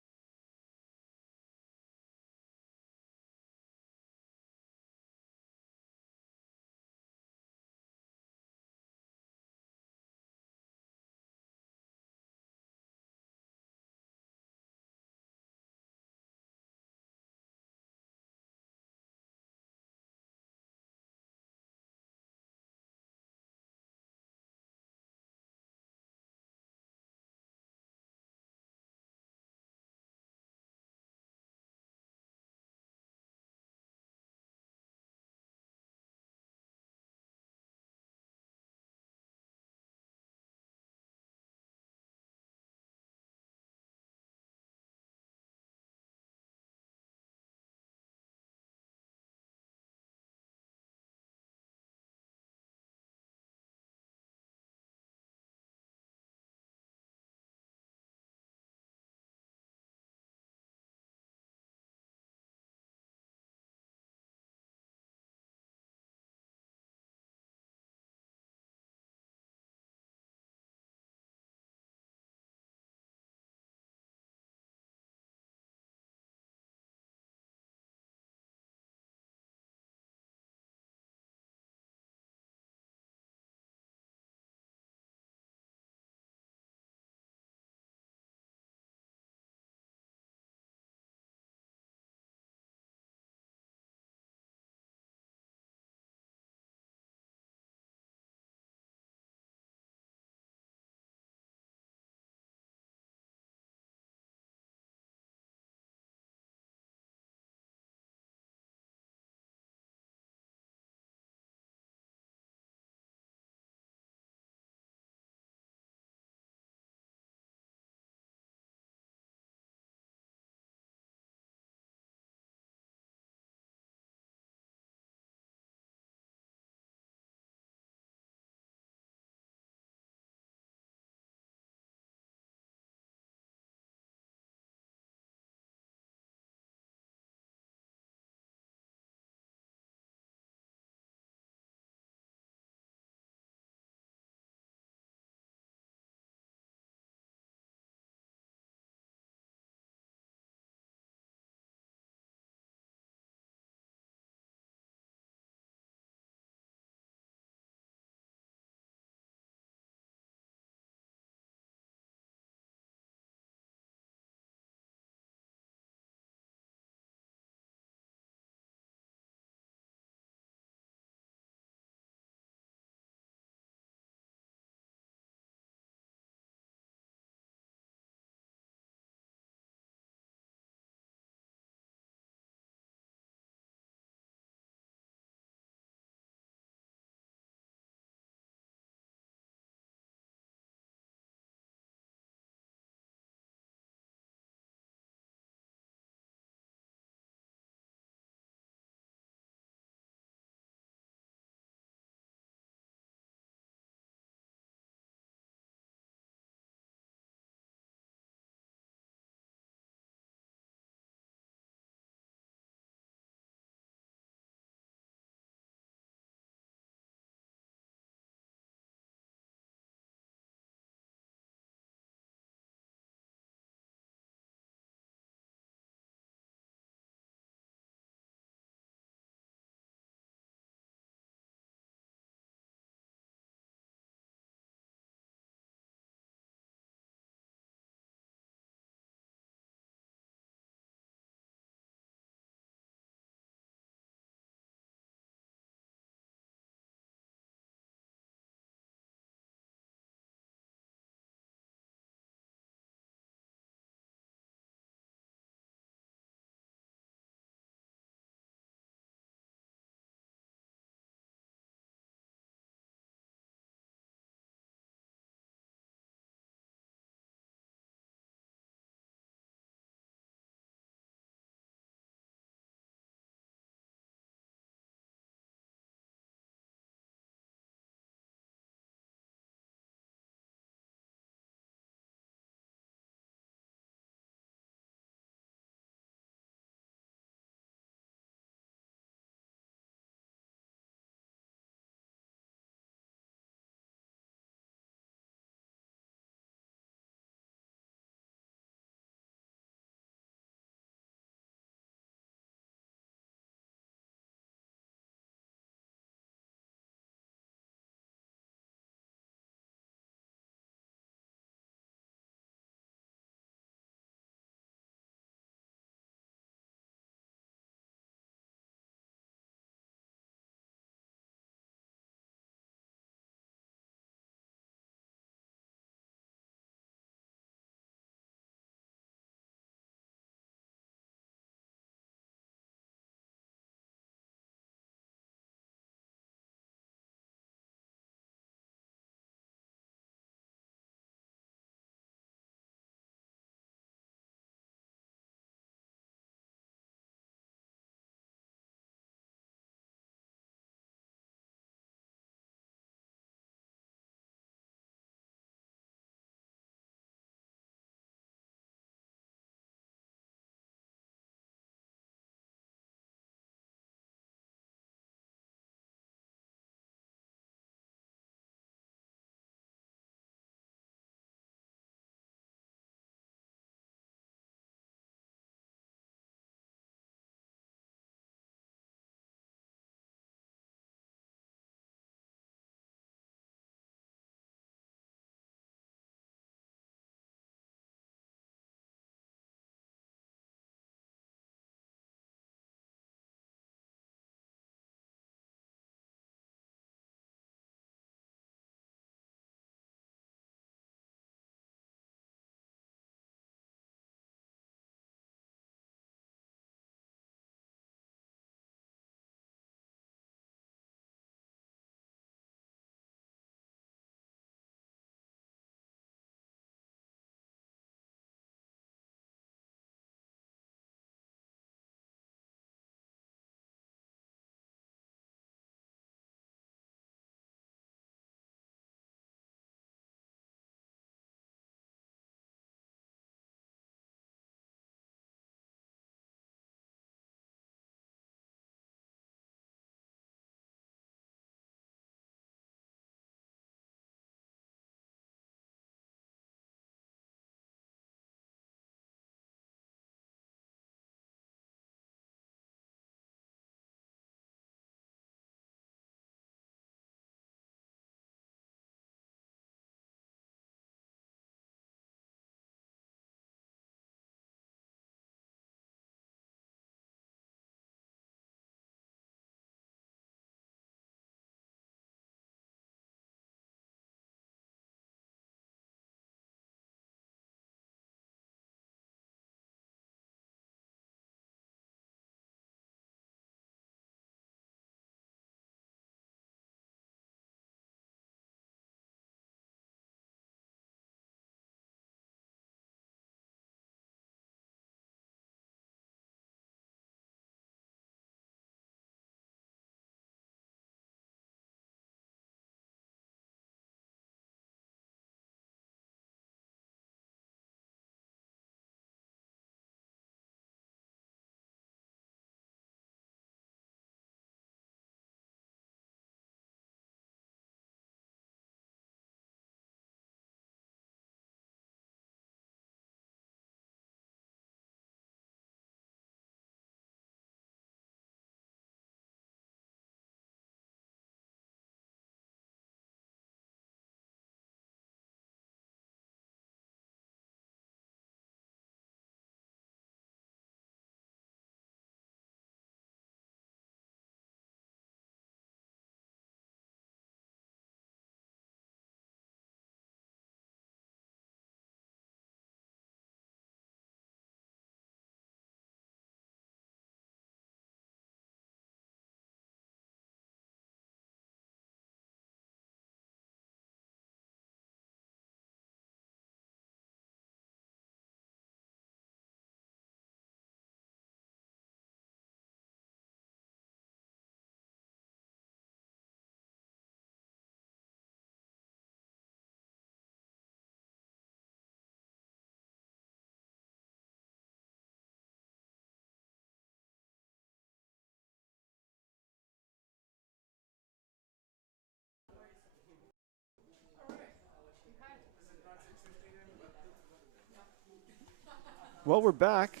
Well, we're back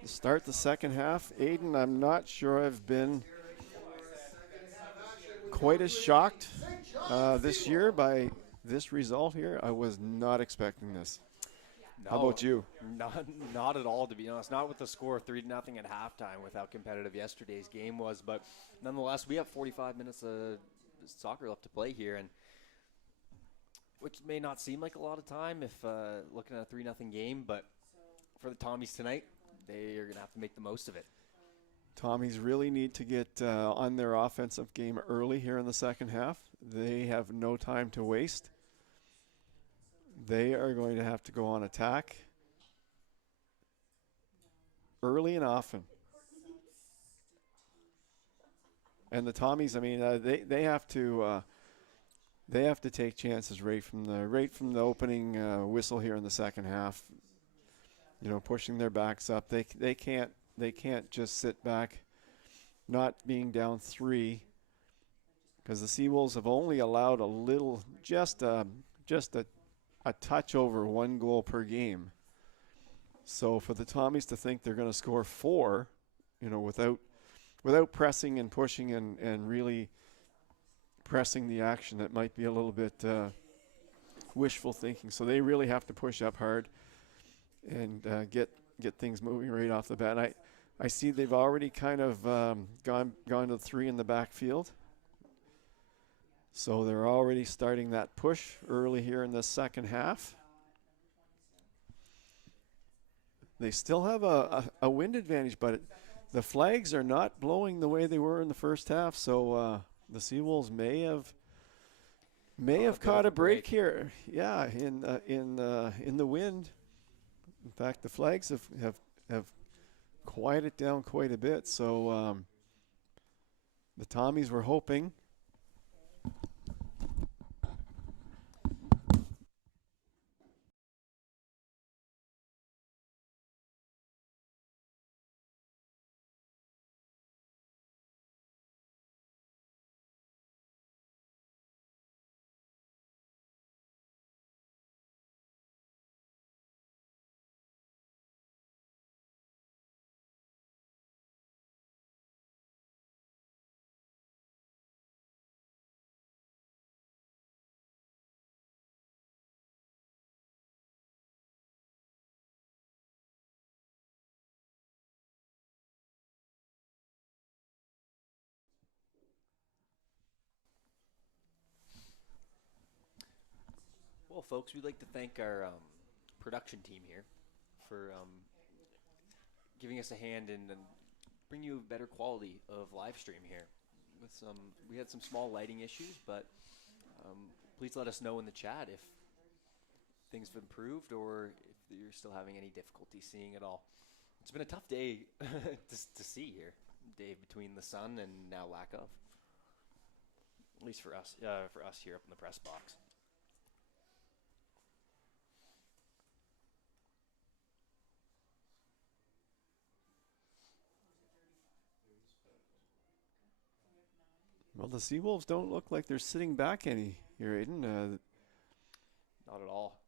to start the second half. Aiden, I'm not sure I've been quite as shocked this year by this result here. I was not expecting this. How about you? Not at all, to be honest. Not with the score of 3-0 at halftime with how competitive yesterday's game was. But nonetheless, we have 45 minutes of soccer left to play here, and which may not seem like a lot of time if looking at a 3-0 game. But for the Tommies tonight, they are going to have to make the most of it. Tommies really need to get on their offensive game early here in the second half. They have no time to waste. They are going to have to go on attack early and often. And the Tommies, I mean, they have to take chances right from the opening whistle here in the second half. You know, pushing their backs up. They can't just sit back, not being down 3, because the Seawolves have only allowed a little, just a touch over 1 goal per game. So for the Tommies to think they're going to score 4, you know, without pressing and pushing and really pressing the action, that might be a little bit wishful thinking. So they really have to push up hard and get things moving right off the bat. And I see they've already kind of gone to 3 in the backfield. So they're already starting that push early here in the second half. They still have a wind advantage, but the flags are not blowing the way they were in the first half. So the Seawolves may have caught a break here. Yeah, in the wind. In fact, the flags have quieted down quite a bit. So the Tommies were hoping. Well, folks, we'd like to thank our production team here for giving us a hand and bring you a better quality of live stream here. We had some small lighting issues, but please let us know in the chat if things have improved or if you're still having any difficulty seeing it all. It's been a tough day to see here, Dave, between the sun and now lack of. At least for us here up in the press box. Well, the Seawolves don't look like they're sitting back any here, Aiden. Not at all.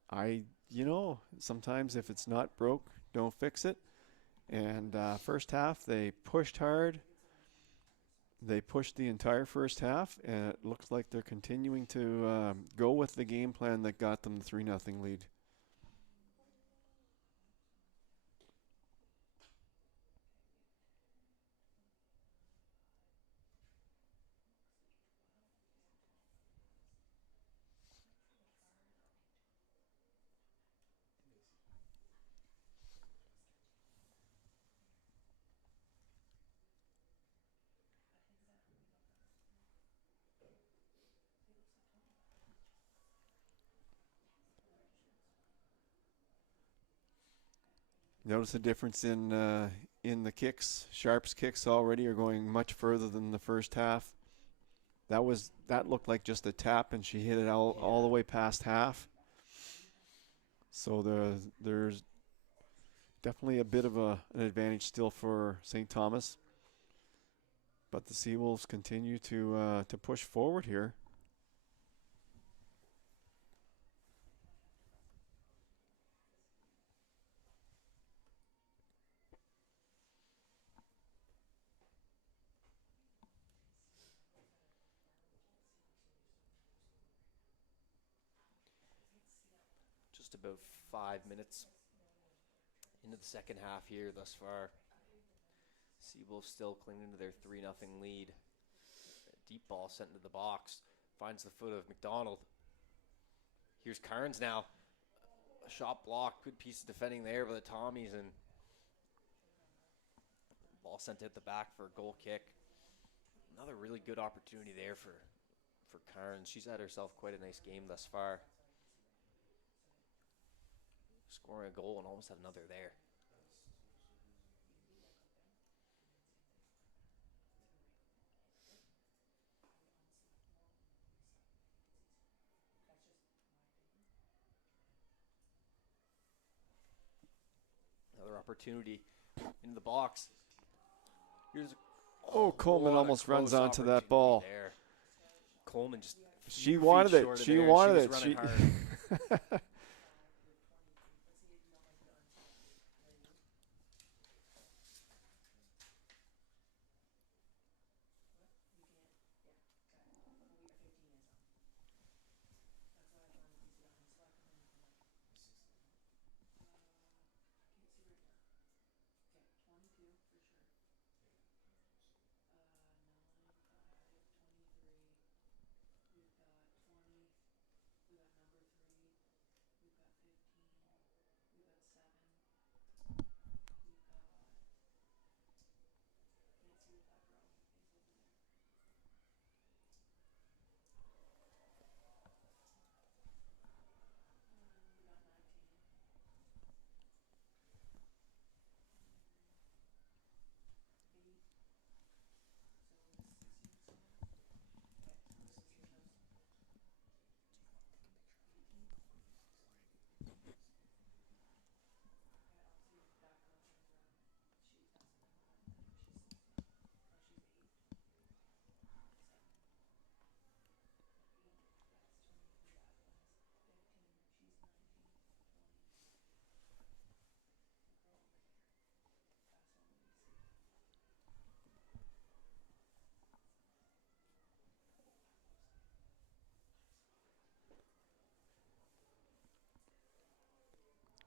Sometimes if it's not broke, don't fix it. And first half, they pushed hard. They pushed the entire first half, and it looks like they're continuing to go with the game plan that got them the 3-0 lead. Notice the difference in the kicks. Sharp's kicks already are going much further than the first half. That looked like just a tap, and she hit it all the way past half. So there's definitely a bit of an advantage still for St. Thomas. But the Seawolves continue to push forward here. Just about 5 minutes into the second half here thus far. Seawolves still clinging to their 3-0 lead. A deep ball sent into the box. Finds the foot of McDonald. Here's Carnes now. A shot block. Good piece of defending there by the Tommies. And ball sent at the back for a goal kick. Another really good opportunity there for Carnes. She's had herself quite a nice game thus far. Scoring a goal and almost had another there. Another opportunity into the box. Here's Coleman almost runs onto that ball. There. Coleman just she wanted it. She wanted it. She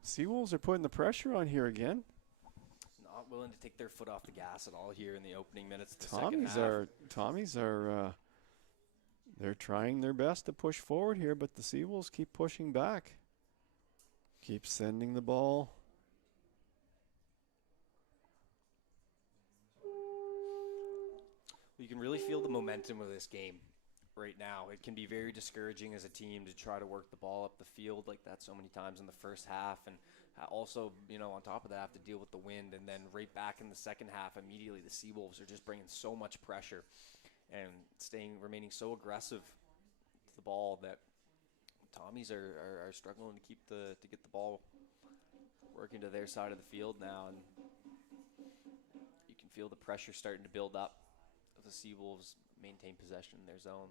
Seawolves are putting the pressure on here again. not willing to take their foot off the gas at all here in the opening minutes of the second half. Tommies are they're trying their best to push forward here, but the Seawolves keep pushing back. Keep sending the ball. You can really feel the momentum of this game right now. It can be very discouraging as a team to try to work the ball up the field like that so many times in the first half, and also, on top of that, have to deal with the wind, and then right back in the second half, immediately the Seawolves are just bringing so much pressure and remaining so aggressive to the ball that Tommies are struggling to get the ball working to their side of the field now, and you can feel the pressure starting to build up as the Seawolves maintain possession in their zone.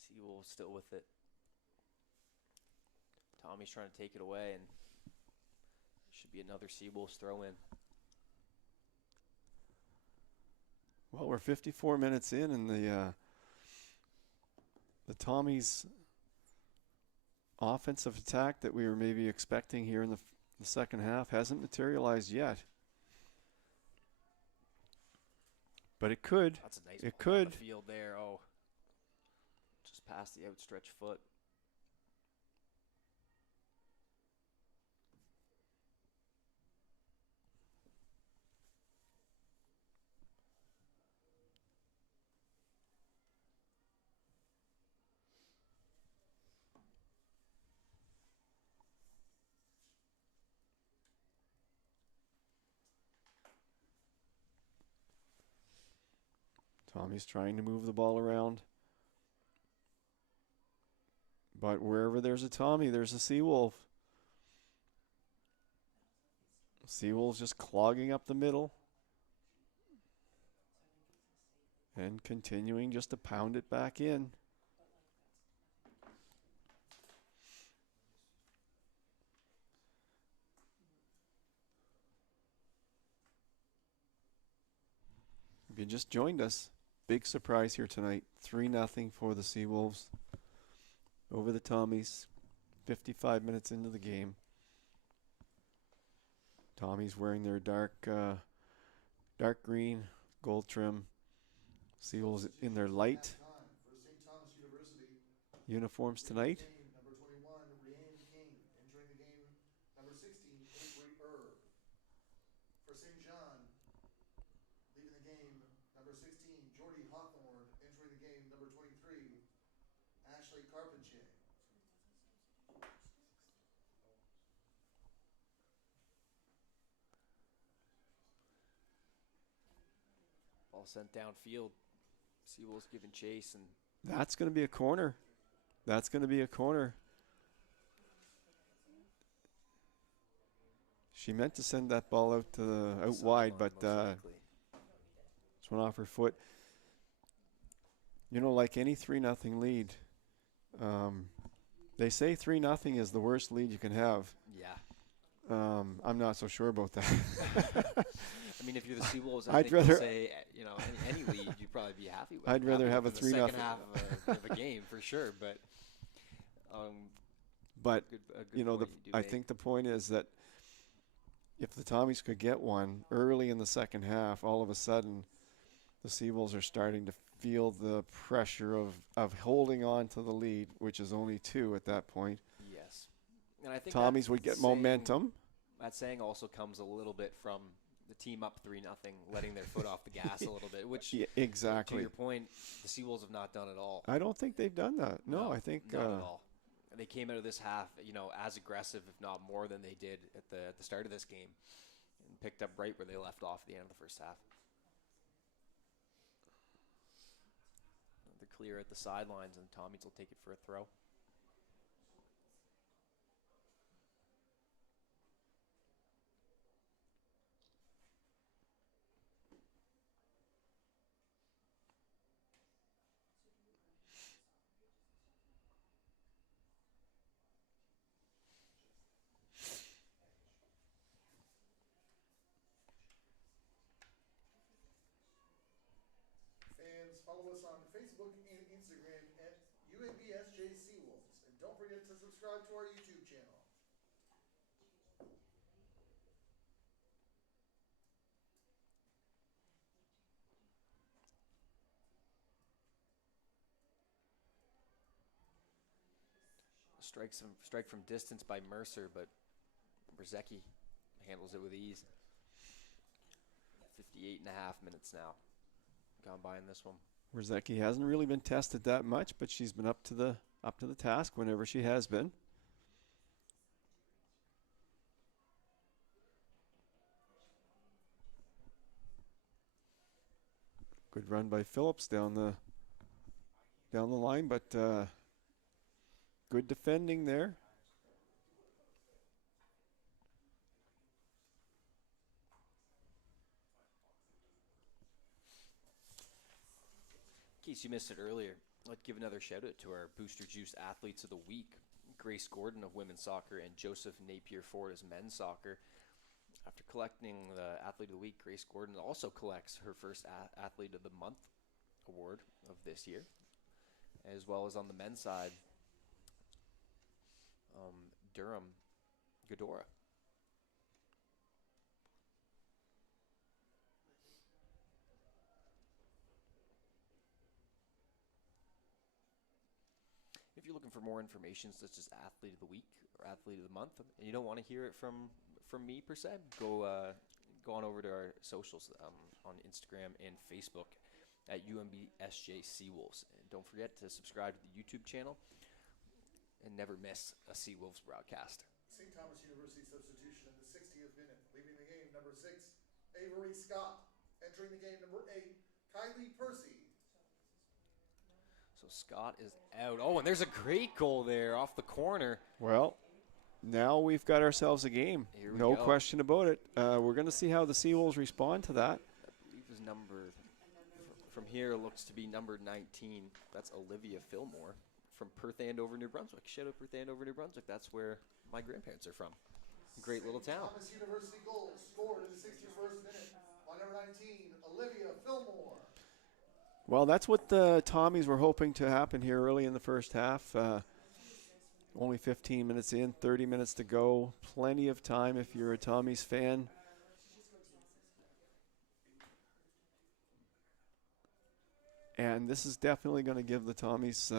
Seawolves still with it. Tommy's trying to take it away, and should be another Seawolves throw in. Well, we're 54 minutes in, and the Tommies' offensive attack that we were maybe expecting here in the second half hasn't materialized yet. But it could. That's a nice it ball down could. the field there. Oh, just past the outstretched foot. Tommy's trying to move the ball around. But wherever there's a Tommy, there's a Seawolf. Seawolves just clogging up the middle. And continuing just to pound it back in. If you just joined us, big surprise here tonight. 3-0 for the Seawolves over the Tommies. 55 minutes into the game. Tommies wearing their dark green, gold trim. Seawolves in their light For St. Thomas University. uniforms tonight. Number 21, Rianne King. Entering the game, number 16, Avery For St. John, leaving the game, number 16, Jordy Hawthorne. Entering the game, number 23, Ashley Carpentier. Ball sent downfield. Seawolves giving chase, and That's going to be a corner. That's going to be a corner. She meant to send that ball out to the out wide, but just went off her foot. You know, like any 3-0 lead, they say 3-0 is the worst lead you can have. yeah. I'm not so sure about that. I mean, if you're the Seawolves, I'd think rather- they'll say, you know, any lead, you'd probably be happy with. I'd rather Happy have with a in the 3-0. second half of a game for sure, but But a good you know, point you do I make. think the point is that if the Tommies could get one early in the second half, all of a sudden the Seawolves are starting to feel the pressure of holding on to the lead, which is only 2 at that point. Yes, and I think Tommies would get momentum. That saying also comes a little bit from the team up 3-0, letting their foot off the gas a little bit, which Yeah, to exactly. your point, the Seawolves have not done at all. I don't think they've done that. No, I think not at all. They came out of this half, you know, as aggressive, if not more, than they did at the start of this game, and picked up right where they left off at the end of the first half. They're clear at the sidelines, and Tommies will take it for a throw. Fans, follow us on Facebook and Instagram at UNBSJ Seawolves. And don't forget to subscribe to our YouTube channel. Strike from distance by Mercer, but Brzezicki handles it with ease. 58 and a half minutes now gone by in this one. Brzezicki hasn't really been tested that much, but she's been up to the task whenever she has been. Good run by Phillips down the line, but good defending there. In case you missed it earlier, I'd like to give another shout out to our Booster Juice Athletes of the Week, Grace Gordon of women's soccer and Joseph Napier Ford as men's soccer. After collecting the Athlete of the Week, Grace Gordon also collects her first Athlete of the Month award of this year, as well as on the men's side, Durham Godora. If you're looking for more information such as Athlete of the Week or Athlete of the Month, and you don't want to hear it from me per se, go on over to our socials on Instagram and Facebook at UNBSJ Seawolves. And don't forget to subscribe to the YouTube channel and never miss a Seawolves broadcast. St. Thomas University substitution in the 60th minute. Leaving the game, number 6, Avery Scott. Entering the game, number 8, Kylie Percy. So Scott is out. Oh, and there's a great goal there off the corner. Well, now we've got ourselves a game. Here we No go. question about it. We're going to see how the Seawolves respond to that. I believe his number from here looks to be number 19. That's Olivia Fillmore from Perth Andover, New Brunswick. Shout out Perth Andover, New Brunswick. That's where my grandparents are from. Great little town. Thomas University goal scored in the 61st minute by number 19, Olivia Fillmore. Well, that's what the Tommies were hoping to happen here early in the first half. Only 15 minutes in, 30 minutes to go. Plenty of time if you're a Tommies fan. And this is definitely going to give the Tommies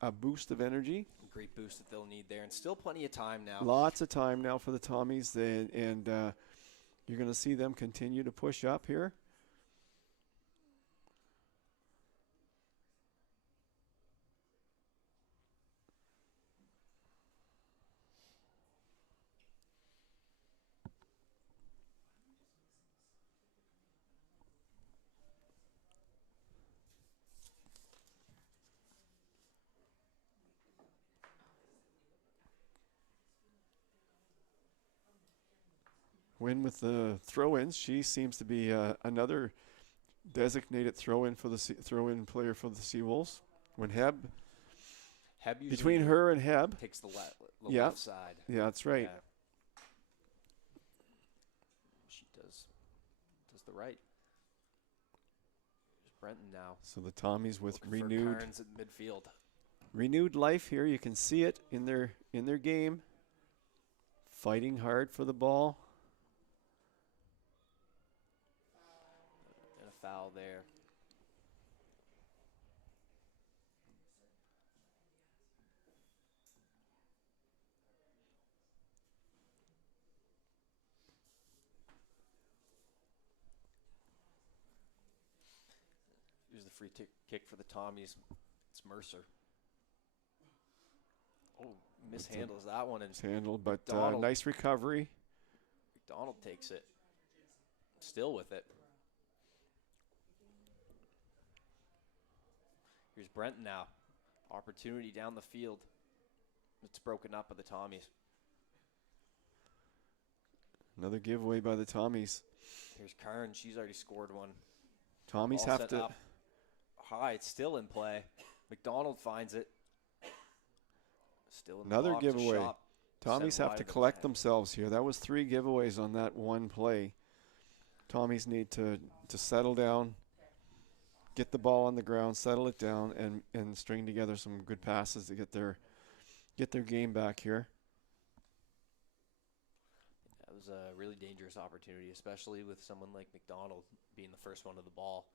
a boost of energy. Great boost that they'll need there, and still plenty of time now. Lots of time now for the Tommies, and you're going to see them continue to push up here. Win with the throw-ins. She seems to be another designated throw-in for the throw-in player for the Seawolves. When Heb Heb usually between her and Heb, takes the Yeah. left side. yeah, that's right. Yeah. She does the right. There's Brenton now. So the Tommies with Looking for renewed Carnes at midfield. life here. You can see it in their game. Fighting hard for the ball. And a foul there. Here's the free kick for the Tommies. It's Mercer. Oh, mishandles that one, and It's handled, but McDonald. nice recovery. McDonald takes it. Still with it. Here's Brenton now. Opportunity down the field. It's broken up by the Tommies. Another giveaway by the Tommies. Here's Karn. She's already scored one. Tommies Ball have set to. up high. It's still in play. McDonald finds it. Still in Another the box, a giveaway. shot Tommies sent have to wide of the collect net. themselves here. That was 3 giveaways on that one play. Tommies need to settle down, get the ball on the ground, settle it down, and string together some good passes to get their game back here. That was a really dangerous opportunity, especially with someone like McDonald being the first one to the ball.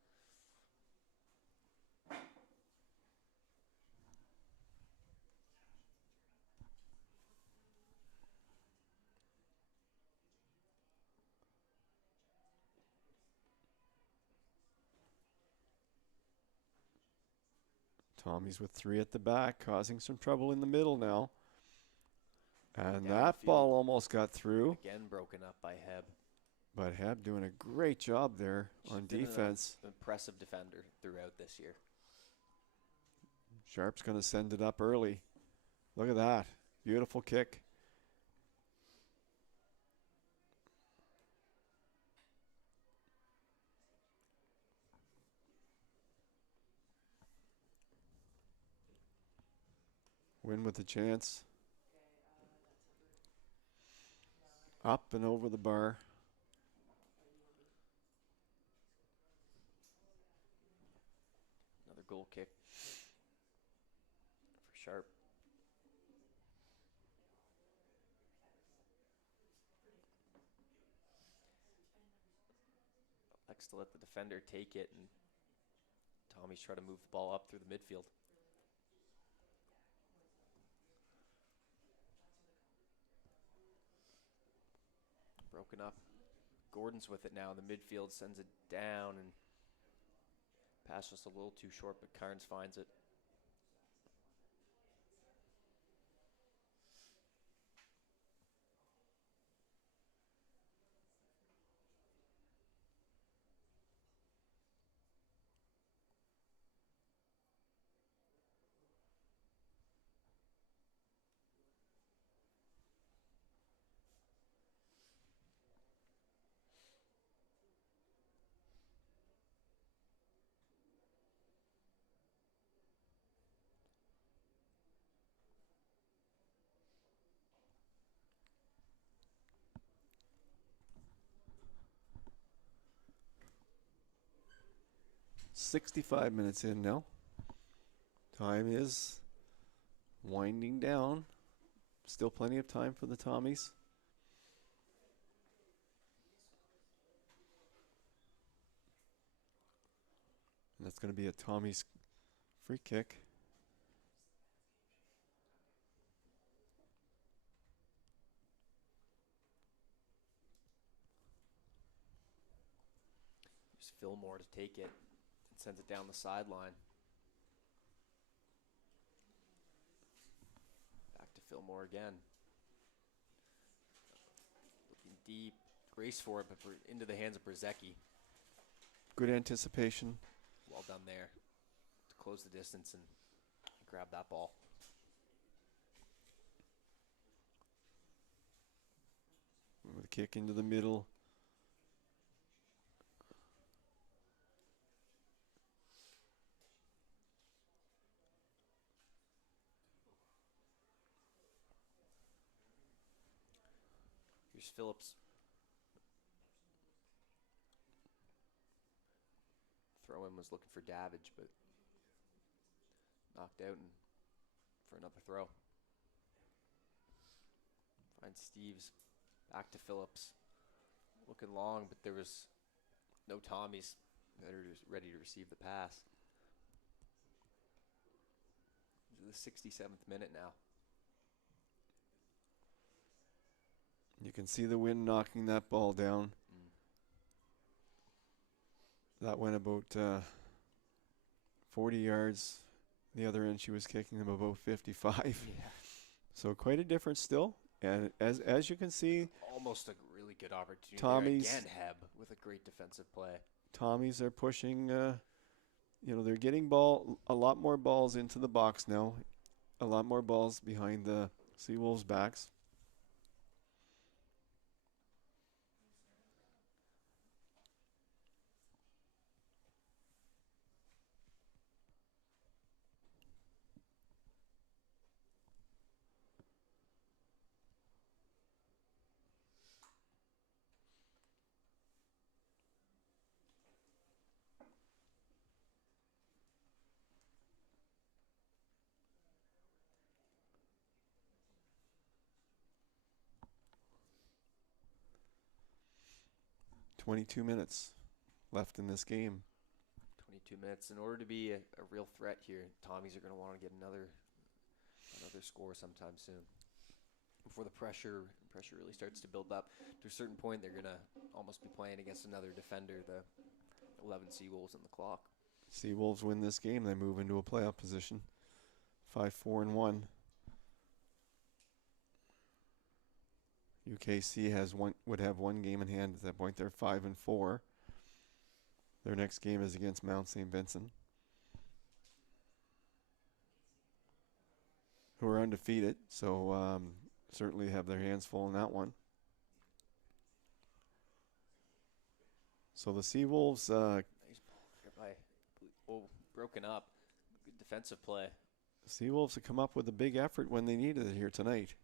Tommies with 3 at the back, causing some trouble in the middle now. And Down that the ball field. almost got through, Again broken up by Heb. but Heb doing a great job there on She's been an defense. impressive defender throughout this year. Sharp's going to send it up early. Look at that. Beautiful kick. Win with a chance. Up and over the bar. Another goal kick for Sharp. Likes to let the defender take it, and Tommy's trying to move the ball up through the midfield. Broken up. Gordon's with it now in the midfield, sends it down, and pass just a little too short, but Carnes finds it. 65 minutes in now. Time is winding down. Still plenty of time for the Tommies. And that's going to be a Tommies free kick. There's Fillmore to take it and sends it down the sideline. Back to Fillmore again. Looking deep. Race for it, but into the hands of Brzezicki. Good anticipation. Well done there to close the distance and grab that ball. With a kick into the middle. Here's Phillips. Throw-in was looking for Davidge, but knocked out and for another throw. Finds Steves. Back to Phillips. Looking long, but there was no Tommies that are just ready to receive the pass. This is the 67th minute now. You can see the wind knocking that ball down. That went about 40 yards. The other end, she was kicking them about 55. Yeah. So quite a difference still. And as you can see, Almost a really good opportunity. Tommy's- There again, Heb with a great defensive play. Tommies are pushing. They're getting a lot more balls into the box now. A lot more balls behind the Seawolves' backs. "22 minutes left in this game." 22 minutes. In order to be a real threat here, Tommies are going to want to get another score sometime soon. Before the pressure really starts to build up. To a certain point, they're going to almost be playing against another defender, the 11 Seawolves in the clock. Seawolves win this game. They move into a playoff position. 5-4-1. UKC would have one game in hand at that point. They're 5-4. Their next game is against Mount St. Vincent, who are undefeated. So certainly have their hands full in that one. So the Seawolves, Nice ball there by broken up. Good defensive play. Seawolves have come up with a big effort when they needed it here tonight.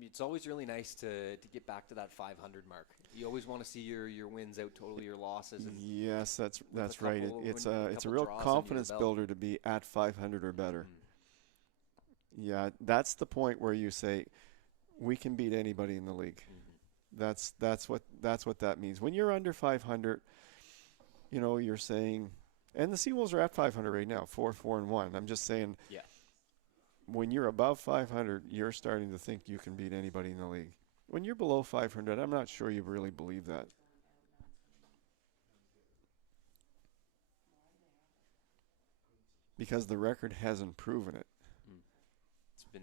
It's always really nice to get back to that 500 mark. You always want to see your wins out totally your losses. And Yes, that's a right. couple- It's when a a it's a couple real draws under your confidence belt. builder to be at 500 or better. Yeah, that's the point where you say we can beat anybody in the league. That's what that means. When you're under 500, you're saying, and the Seawolves are at 500 right now, 4-4-1. I'm just saying, Yeah. when you're above 500, you're starting to think you can beat anybody in the league. When you're below 500, I'm not sure you really believe that. Because the record hasn't proven it. It's been,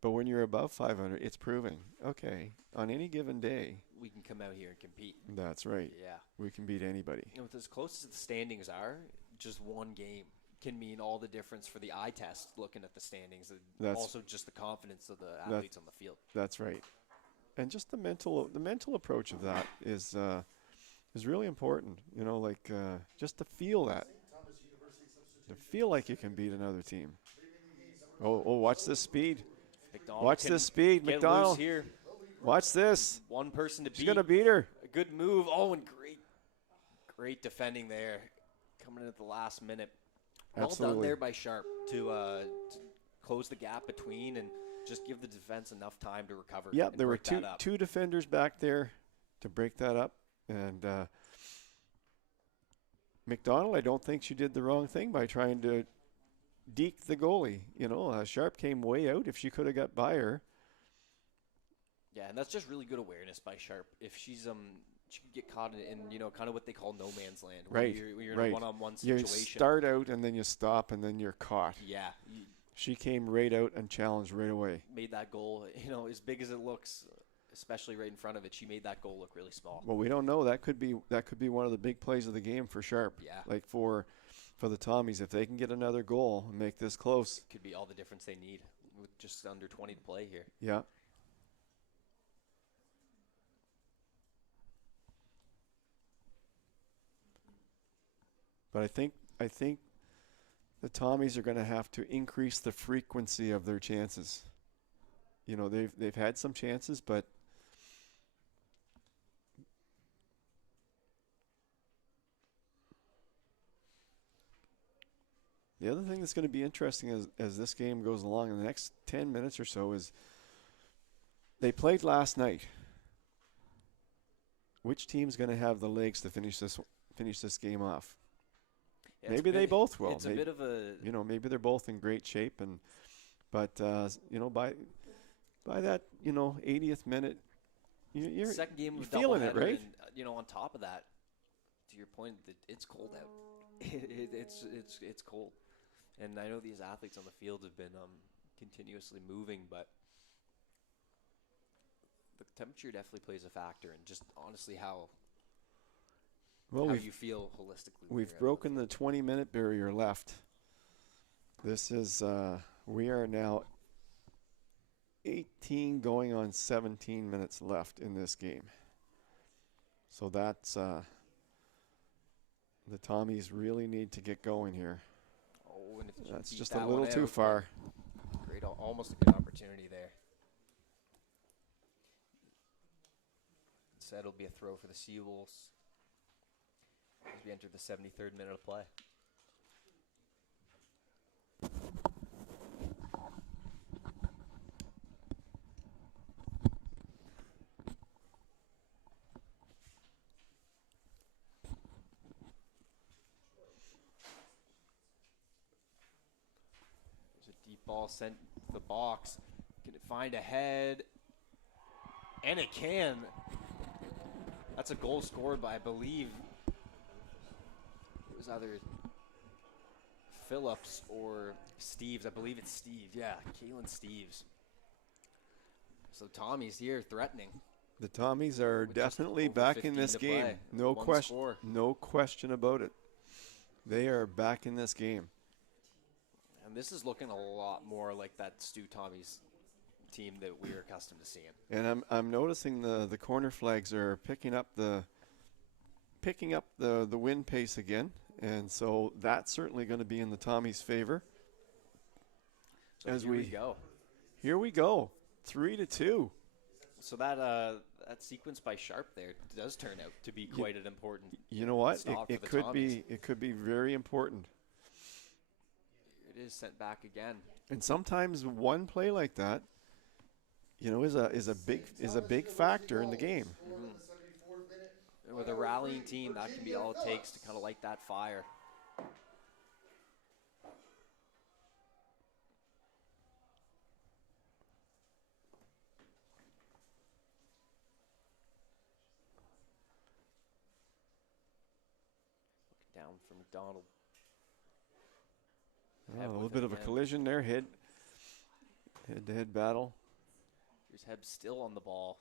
But when you're above 500, it's proving, okay, on any given day, we can come out here and compete. that's right. Yeah. We can beat anybody. With as close as the standings are, just one game can mean all the difference for the eye test looking at the standings, and That's- also just the confidence of the athletes on the field. That's right. And just the mental approach of that is really important. Just to feel that. To feel like you can beat another team. Oh, watch this speed. McDonald Watch can this speed, get McDonald. loose here. Watch this. One person to She's beat. going to beat her. A good move. Oh, and great defending there. coming in at the last minute. Well Absolutely. done there by Sharp to close the gap between and just give the defense enough time to recover. Yeah, and there were break that up. two defenders back there to break that up. And McDonald, I don't think she did the wrong thing by trying to deke the goalie. Sharp came way out. If she could have got by her. Yeah, and that's just really good awareness by Sharp. If she's she could get caught in kind of what they call no man's land. Right, Where you're right. in a one-on-one situation. You start out and then you stop and then you're caught. Yeah. She came right out and challenged right away. Made that goal, as big as it looks, especially right in front of it, she made that goal look really small. Well, we don't know. That could be one of the big plays of the game for Sharp. Yeah. Like for the Tommies, if they can get another goal and make this close. Could be all the difference they need with just under 20 to play here. Yeah. But I think the Tommies are going to have to increase the frequency of their chances. They've had some chances, but the other thing that's going to be interesting as this game goes along in the next 10 minutes or so is they played last night. Which team's going to have the legs to finish this game off? Yeah, maybe they both will. It's a bit of a maybe they're both in great shape, but by that 80th minute, you're second game of feeling it, right? And, on top of that, to your point, it's cold out. It's cold, and I know these athletes on the field have been continuously moving, but the temperature definitely plays a factor, and just honestly how you feel holistically. We've broken the 20-minute barrier left. This is we are now 18 going on 17 minutes left in this game. So that's the Tommies really need to get going here. Oh, and if that's beat just that a little one too out, far. Great, almost a good opportunity there. Instead, it'll be a throw for the Seawolves as we enter the 73rd minute of play. There's a deep ball sent to the box. Can it find a head? And it can. That's a goal scored by, I believe, it was either Phillips or Steves. I believe it's Steve. Yeah, Kalen Steves. So Tommy's here threatening. The Tommies are With just definitely over back in 15 this to game. play. No One question. score. No question about it. They are back in this game. And this is looking a lot more like that Stu Tommy's team that we're accustomed to seeing. And I'm noticing the corner flags are picking up the win pace again, and so that's certainly going to be in the Tommies' favor. So As here we go. Here we go, 3-2. So that sequence by Sharp there does turn out to be quite an important. You know what? stop It for the could Tommies. be. It could be very important. It is sent back again. And sometimes one play like that, is a big factor in the game. Mm-hmm. And with a rallying team, that can be all it takes to kind of light that fire. Looking down for McDonald. A Heb little with bit it of a again. collision there, head-to-head battle. Here's Heb still on the ball,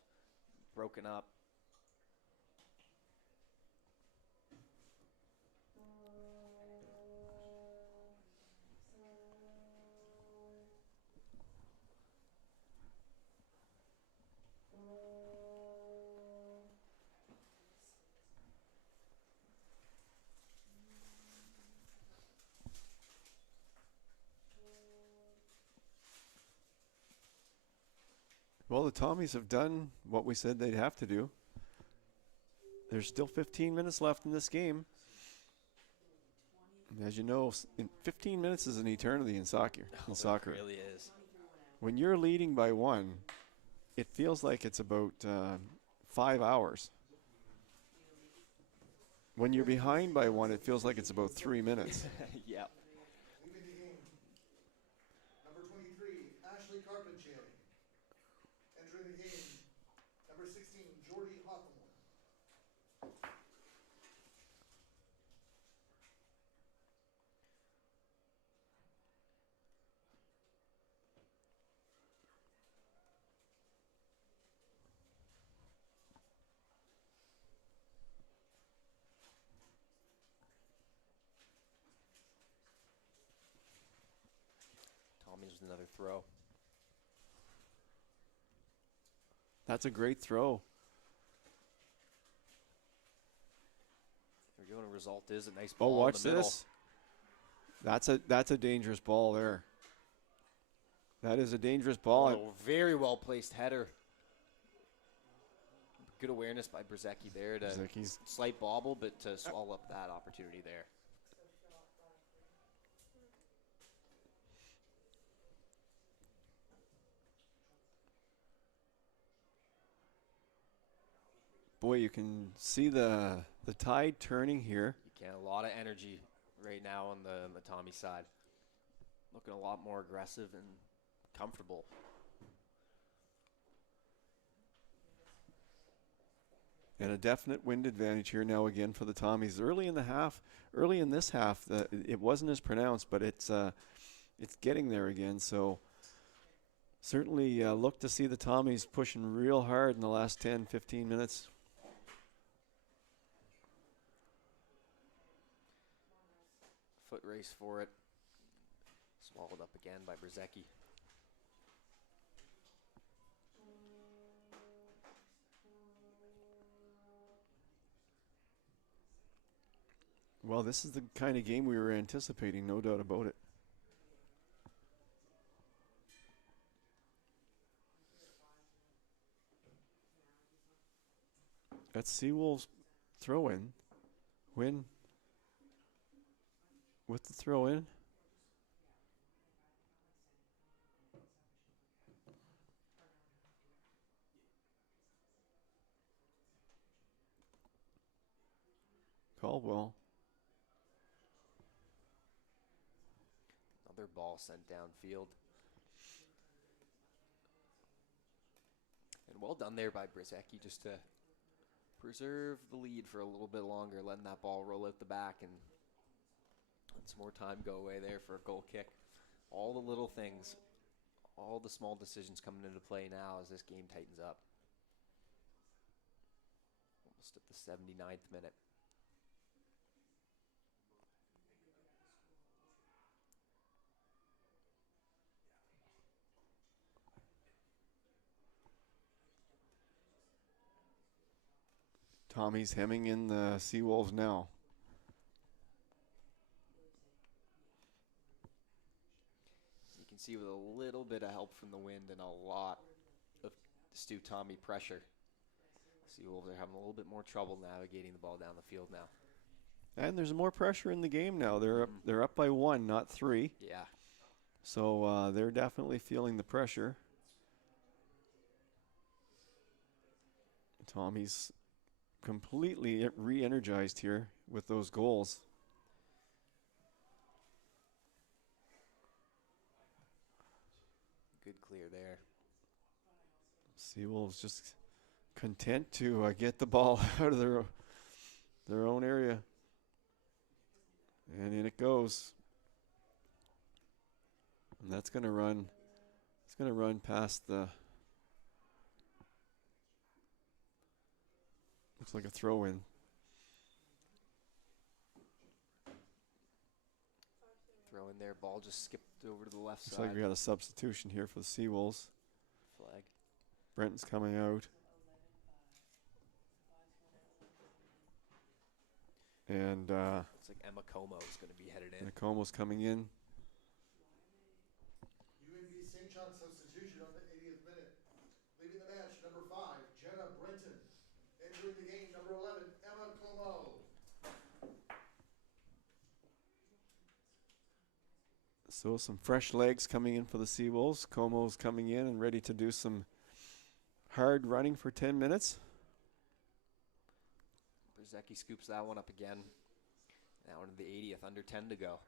broken up. Well, the Tommies have done what we said they'd have to do. There's still 15 minutes left in this game. As you know, in 15 minutes is an eternity in soccer. In soccer, It really is. when you're leading by one, it feels like it's about 5 hours. When you're behind by one, it feels like it's about 3 minutes. Yep. Leaving the game, number 23, Ashley Carpentier. Entering the game, number 16, Jordy Hawthorne. Tommy's with another throw. That's a great throw. There we go. And the result is a nice Oh, ball watch in the middle. this. That's a dangerous ball there. That is a dangerous ball. Oh, very well placed header. Good awareness by Brzecki there to Brzecki's- slight bobble, but to swallow up that opportunity there. Boy, you can see the tide turning here. You can. A lot of energy right now on the Tommy side. Looking a lot more aggressive and comfortable. And a definite wind advantage here now again for the Tommies. Early in this half, it wasn't as pronounced, but it's getting there again. So certainly look to see the Tommies pushing real hard in the last 10, 15 minutes. Foot race for it. Swallowed up again by Brzecki. Well, this is the kind of game we were anticipating, no doubt about it. That's Seawolves throw in. Win with the throw in. Caldwell. Another ball sent downfield. And well done there by Brzecki just to preserve the lead for a little bit longer, letting that ball roll out the back and let some more time go away there for a goal kick. All the little things, all the small decisions coming into play now as this game tightens up. Almost at the 79th minute. Tommy's hemming in the Seawolves now. You can see with a little bit of help from the wind and a lot of Stu Tommy pressure, Seawolves are having a little bit more trouble navigating the ball down the field now. And there's more pressure in the game now. They're up by 1, not 3. Yeah. So they're definitely feeling the pressure. Tommy's completely re-energized here with those goals. Good clear there. Seawolves just content to get the ball out of their own area. And in it goes. And that's going to run. It's going to run past the. Looks like a throw in. Throw in there, ball just skipped over to the left Looks side. like we got a substitution here for the Seawolves. Flag. Brenton's coming out. And Looks like Emma Como is going to be headed in. Nakomo's coming in. UNB St. John substitution on the 80th minute. Leaving the match, number 5, Jenna Brenton. Entering the game, number 11, Emma Como. So some fresh legs coming in for the Seawolves. Como's coming in and ready to do some hard running for 10 minutes. Brzezicki scoops that one up again. That one to the 80th, under 10 to go.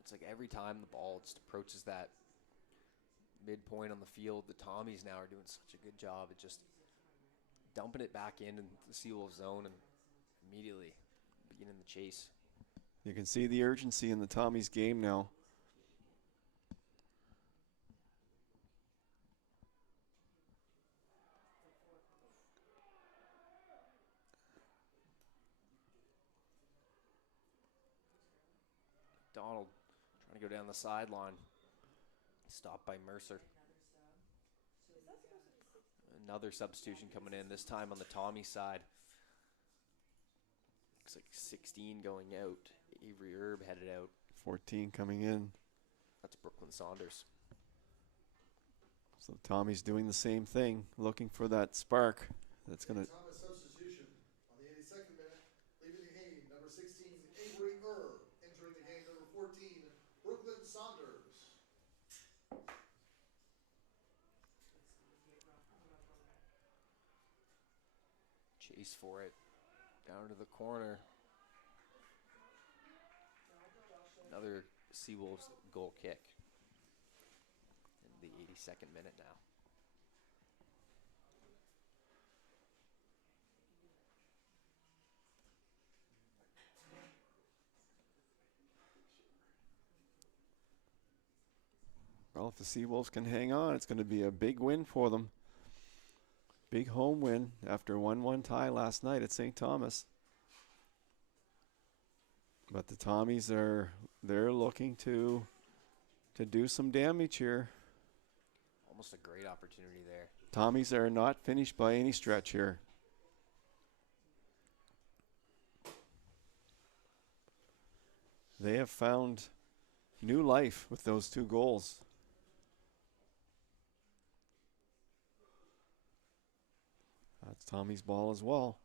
It's like every time the ball just approaches that midpoint on the field, the Tommies now are doing such a good job at just dumping it back in the Seawolves zone and immediately beginning the chase. You can see the urgency in the Tommies game now. Donald trying to go down the sideline. Stopped by Mercer. Another substitution coming in, this time on the Tommy side. Looks like 16 going out. Avery Erb headed out. 14 coming in. That's Brooklyn Saunders. So Tommy's doing the same thing, looking for that spark. That's going to... Thomas substitution on the 82nd minute. Leaving the game, number 16, Avery Erb. Entering the game, number 14, Brooklyn Saunders. Chase for it. Down to the corner. Another Seawolves goal kick. In the 82nd minute now. Well, if the Seawolves can hang on, it's going to be a big win for them. Big home win after a 1-1 tie last night at St. Thomas. But the Tommies they're looking to do some damage here. Almost a great opportunity there. Tommies are not finished by any stretch here. They have found new life with those 2 goals. That's Tommy's ball as well.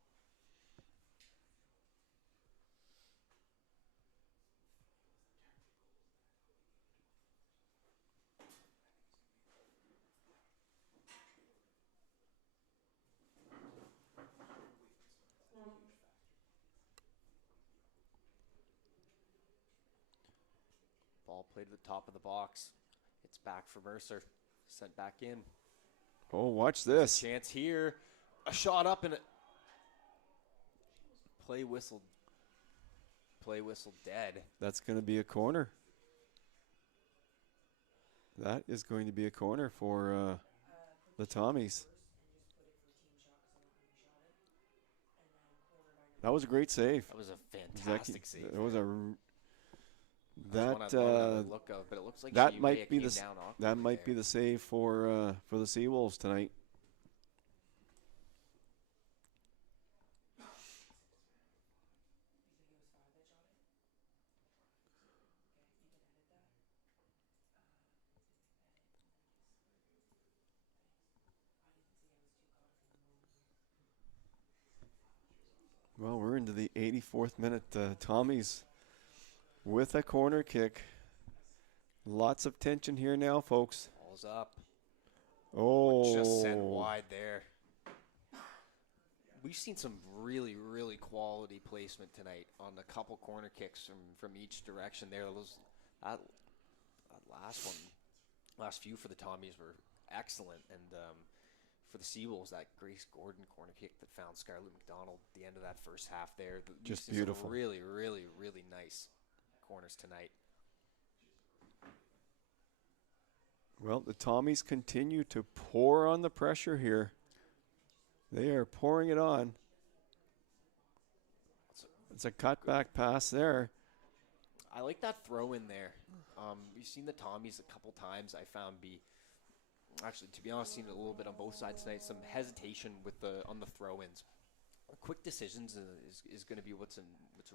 Ball played to the top of the box. It's back for Mercer. Sent back in. Oh, watch this. Chance here. A shot up and a play whistle dead. That's going to be a corner. That is going to be a corner for the Tommies. That was a great save. That was a fantastic save. It was a That's one I'd love another look of, but it looks like that she might be came the down that awkwardly might be there. the save for the Seawolves tonight. Well, we're into the 84th minute. Tommies with a corner kick. Lots of tension here now, folks. Ball's up. Oh, Just sent wide there. We've seen some really, really quality placement tonight on a couple corner kicks from each direction there. That last few for the Tommies were excellent. And for the Seawolves, that Grace Gordon corner kick that found Scarlett McDonald at the end of that first half there. Just We've seen some beautiful. really, really, really nice corners tonight. Well, the Tommies continue to pour on the pressure here. They are pouring it on. It's a cutback pass there. I like that throw in there. We've seen the Tommies a couple times. I found actually, to be honest, seen it a little bit on both sides tonight. Some hesitation on the throw-ins. Quick decisions is going to be what's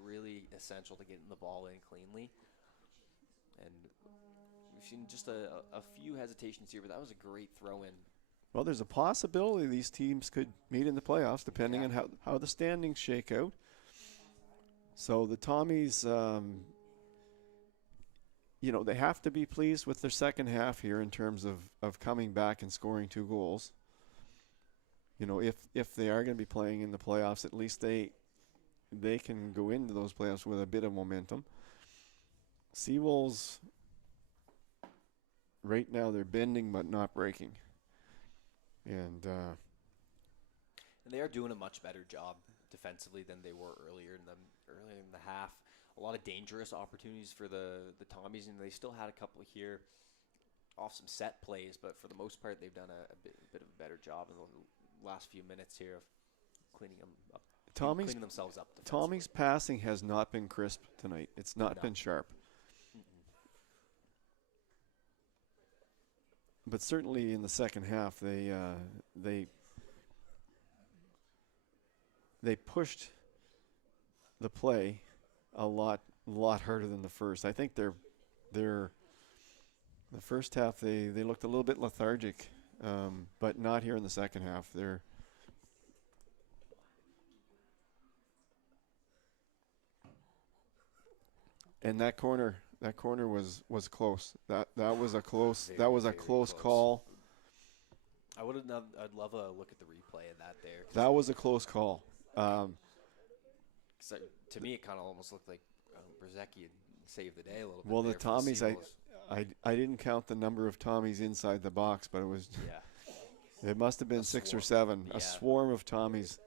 really essential to getting the ball in cleanly. And we've seen just a few hesitations here, but that was a great throw-in Well, there's a possibility these teams could meet in the playoffs, depending on how the standings shake out. So the Tommies, they have to be pleased with their second half here in terms of coming back and scoring 2 goals. If they are going to be playing in the playoffs, at least they can go into those playoffs with a bit of momentum. Seawolves, right now, they're bending but not breaking. And they are doing a much better job defensively than they were earlier in the half. A lot of dangerous opportunities for the Tommies, and they still had a couple here off some set plays, but for the most part, they've done a bit of a better job in the last few minutes here of cleaning themselves up defensively. Tommy's passing has not been crisp tonight. It's not been sharp. But certainly in the second half, they pushed the play a lot harder than the first. I think the first half they looked a little bit lethargic, but not here in the second half. And that corner was close. That was a close Very close call. I'd love a look at the replay of that there. That was a close call. To me, it kind of almost looked like Brzezicki had saved the day a little bit. Well, the there for Tommies, Seawolves. I didn't count the number of Tommies inside the box, but it was it must have been 6 or 7, a swarm of Tommies.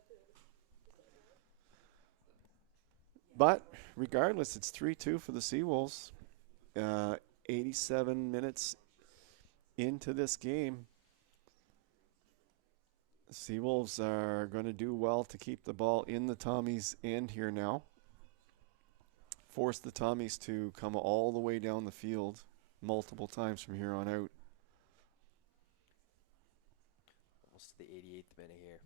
But regardless, it's 3-2 for the Seawolves. 87 minutes into this game. The Seawolves are going to do well to keep the ball in the Tommies' end here now. Force the Tommies to come all the way down the field multiple times from here on out. Almost to the 88th minute here.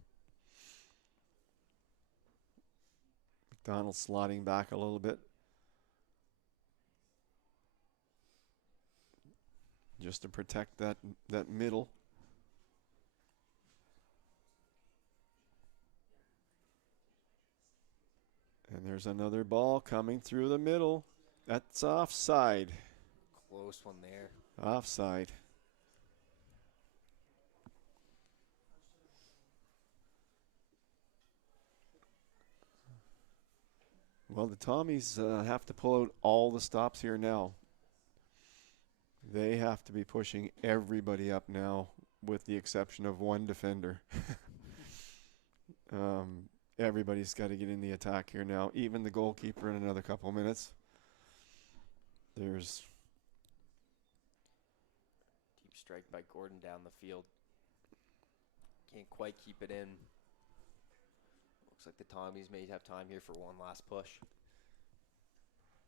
McDonald slotting back a little bit. Just to protect that middle. And there's another ball coming through the middle. That's offside. Close one there. Offside. Well, the Tommies have to pull out all the stops here now. They have to be pushing everybody up now, with the exception of one defender. Everybody's got to get in the attack here now, even the goalkeeper in another couple minutes. There's deep strike by Gordon down the field. Can't quite keep it in. Looks like the Tommies may have time here for one last push.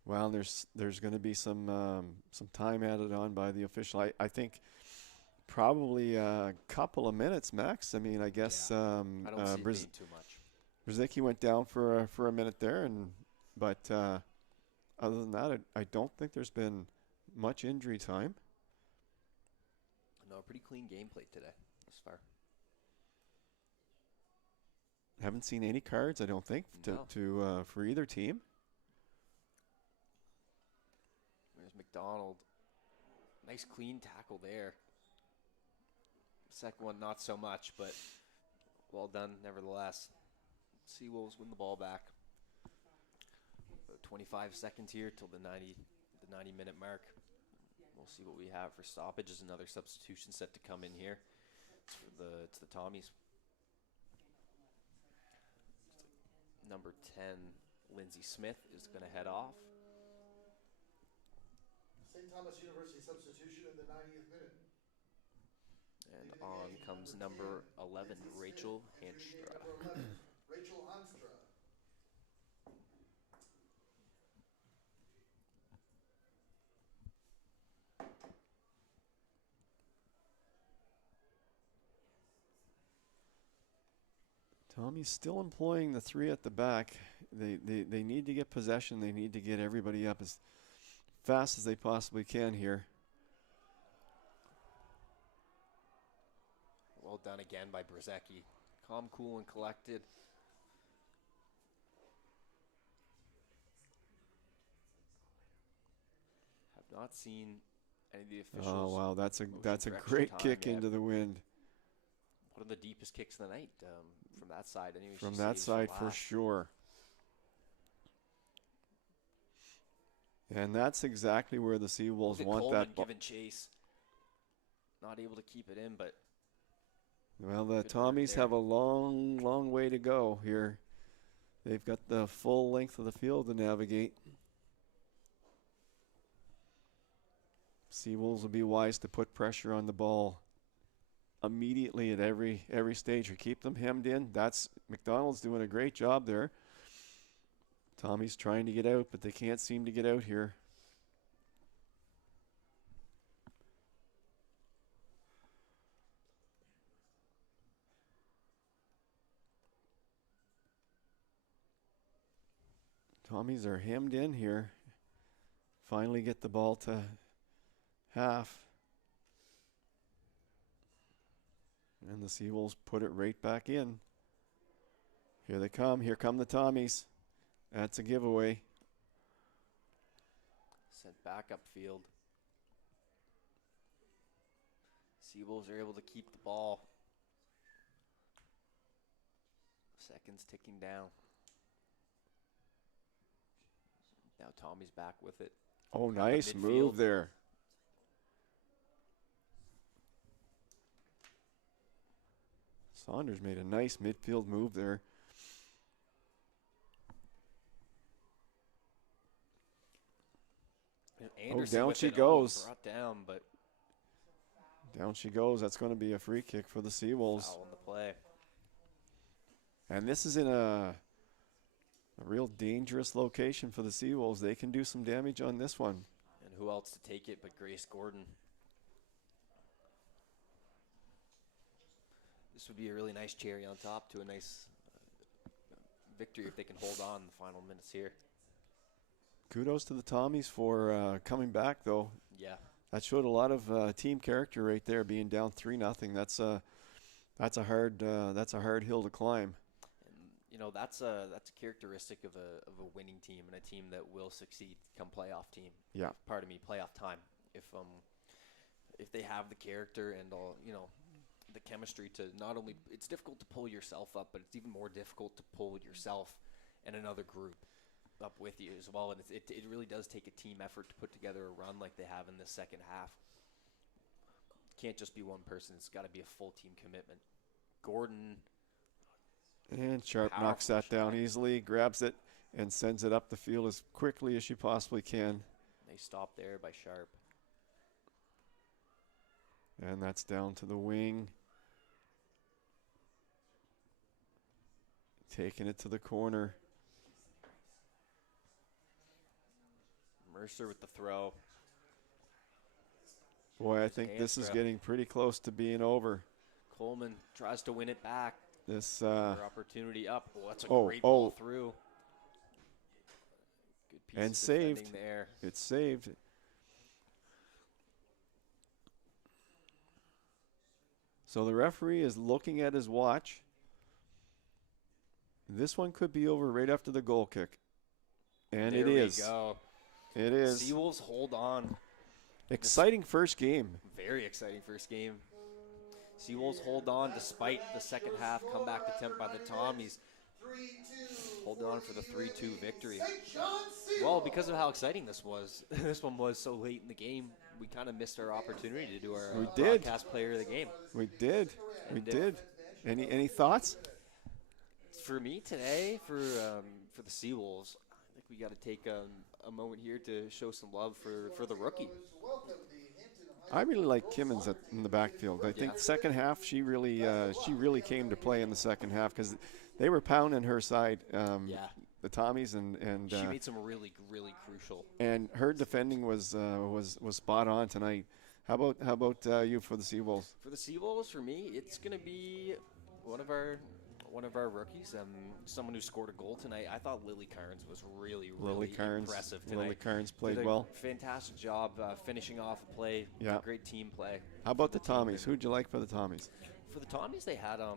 Well, there's going to be some time added on by the official. I think probably a couple of minutes max. I mean, I guess I don't see it being too much. Brzezicki went down for a minute there, but other than that, I don't think there's been much injury time. No, pretty clean gameplay today thus far. Haven't seen any cards, I don't think, for either team. There's McDonald. Nice clean tackle there. Second one, not so much, but well done nevertheless. Seawolves win the ball back. About 25 seconds here till the 90-minute mark. We'll see what we have for stoppages. Another substitution set to come in here. It's the Tommies. Number 10, Lindsey Smith, is going to head off. St. Thomas University substitution in the 90th minute. And on comes number 11, Rachel Hanstra. Number 11, Rachel Hanstra. Tommy's still employing the 3 at the back. They need to get possession. They need to get everybody up as fast as they possibly can here. Well done again by Brzezicki. Calm, cool, and collected. Have not seen any of the officials. Oh, wow, that's a for extra great time kick yet. into the wind. One of the deepest kicks of the night from that side. Anyway, From she that saves side for last. sure. And that's exactly where the Seawolves Look at want Coleman that ball. giving chase. Not able to keep it in, but Well, the good work Tommies there. have a long, long way to go here. They've got the full length of the field to navigate. Seawolves will be wise to put pressure on the ball immediately at every stage or keep them hemmed in. That's McDonald's doing a great job there. Tommy's trying to get out, but they can't seem to get out here. Tommies are hemmed in here. Finally get the ball to half. And the Seawolves put it right back in. Here they come. Here come the Tommies. That's a giveaway. Sent back upfield. Seawolves are able to keep the ball. Seconds ticking down. Now Tommy's back with it. Oh, Got the nice move midfield. there. Saunders made a nice midfield move there. And Anderson down with she it. goes. Brought down, but Down she goes. That's going to be a free kick for the Seawolves. foul in the play. And this is in a real dangerous location for the Seawolves. They can do some damage on this one. And who else to take it but Grace Gordon? This would be a really nice cherry on top to a nice victory if they can hold on in the final minutes here. Kudos to the Tommies for coming back, though. Yeah. That showed a lot of team character right there, being down 3-0. That's a hard hill to climb. And you know, that's a characteristic of a winning team and a team that will succeed come playoff team. Yeah. Pardon me, playoff time. If they have the character and all, you know, the chemistry to not only, it's difficult to pull yourself up, but it's even more difficult to pull yourself and another group up with you as well. And it really does take a team effort to put together a run like they have in this second half. Can't just be one person. It's got to be a full team commitment. Gordon. And Sharp knocks Powerful that down shot. easily, grabs it, and sends it up the field as quickly as she possibly can. They stop there by Sharp. And that's down to the wing. Taking it to the corner. Mercer with the throw. Boy, I There's think this is Anstra. getting pretty close to being over. Coleman tries to win it back. This Another opportunity up. Oh, that's a oh, great ball oh. through. Good piece And of saved. defending there. It's saved. So the referee is looking at his watch. This one could be over right after the goal kick. And there it we is. go. It is. Seawolves hold on. Exciting first game. Very exciting first game. Seawolves hold on despite the second half comeback attempt by the Tommies. 3-2. Hold on for the 3-2 victory. St. John Seawolves. Well, because of how exciting this was, this one was so late in the game, we kind of missed our opportunity to do our We did. broadcast player of the game. We did. We And if- did. Any thoughts? For me today, for the Seawolves, I think we got to take a moment here to show some love for the rookie. Welcome the Hampton High I really like Kimmins in the backfield. I think second half she really came to play in the second half because they were pounding her side. Yeah. The Tommies and She made some really, really crucial. and her defending was spot on tonight. How about you for the Seawolves? For the Seawolves, for me, it's going to be one of our rookies, someone who scored a goal tonight. I thought Lily Carnes was really impressive tonight. Lily Carnes played Did a well. Fantastic job finishing off a play. Yeah. Great team play. How about the Tommies? Who'd you like for the Tommies? For the Tommies, they had a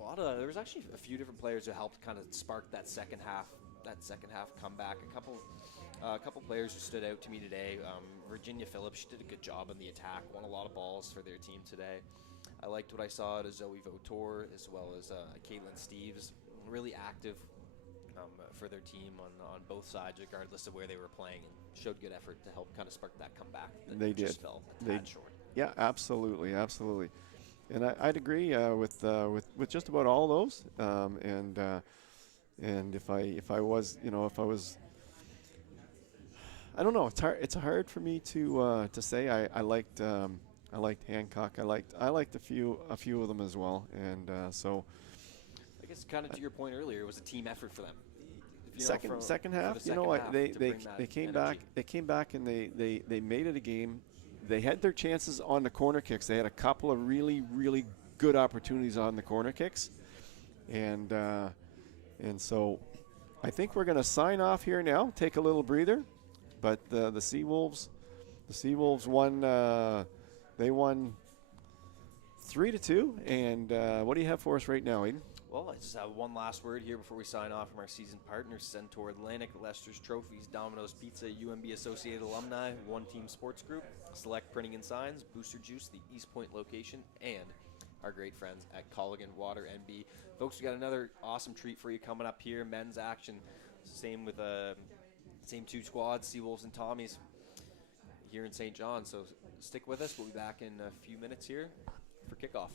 lot of. There was actually a few different players who helped kind of spark that second half comeback. A couple players who stood out to me today. Virginia Phillips, she did a good job in the attack, won a lot of balls for their team today. I liked what I saw out of Zoe Votor as well as Caitlin Steves, really active for their team on both sides, regardless of where they were playing, and showed good effort to help kind of spark that comeback. That They just did. fell a tad short. Yeah, absolutely, absolutely. And I'd agree with just about all those. And if I was, I don't know. It's hard for me to say. I liked Hancock. I liked a few of them as well. And so I guess kind of to your point earlier, it was a team effort for them. second half, the second half they to bring that they came energy. back. They came back and they made it a game. They had their chances on the corner kicks. They had a couple of really good opportunities on the corner kicks, and so I think we're going to sign off here now. Take a little breather, but the Seawolves won. They won 3-2. And what do you have for us right now, Aiden? Well, I just have one last word here before we sign off from our season partners: Centaur Atlantic, Lester's Trophies, Domino's Pizza, UNB Associated Alumni, One Team Sports Group, Select Printing and Signs, Booster Juice, the East Point location, and our great friends at Colligan Water NB. Folks, we got another awesome treat for you coming up here. Men's action, same with same two squads, Seawolves and Tommies, here in St. John. So stick with us. We'll be back in a few minutes here for kickoff.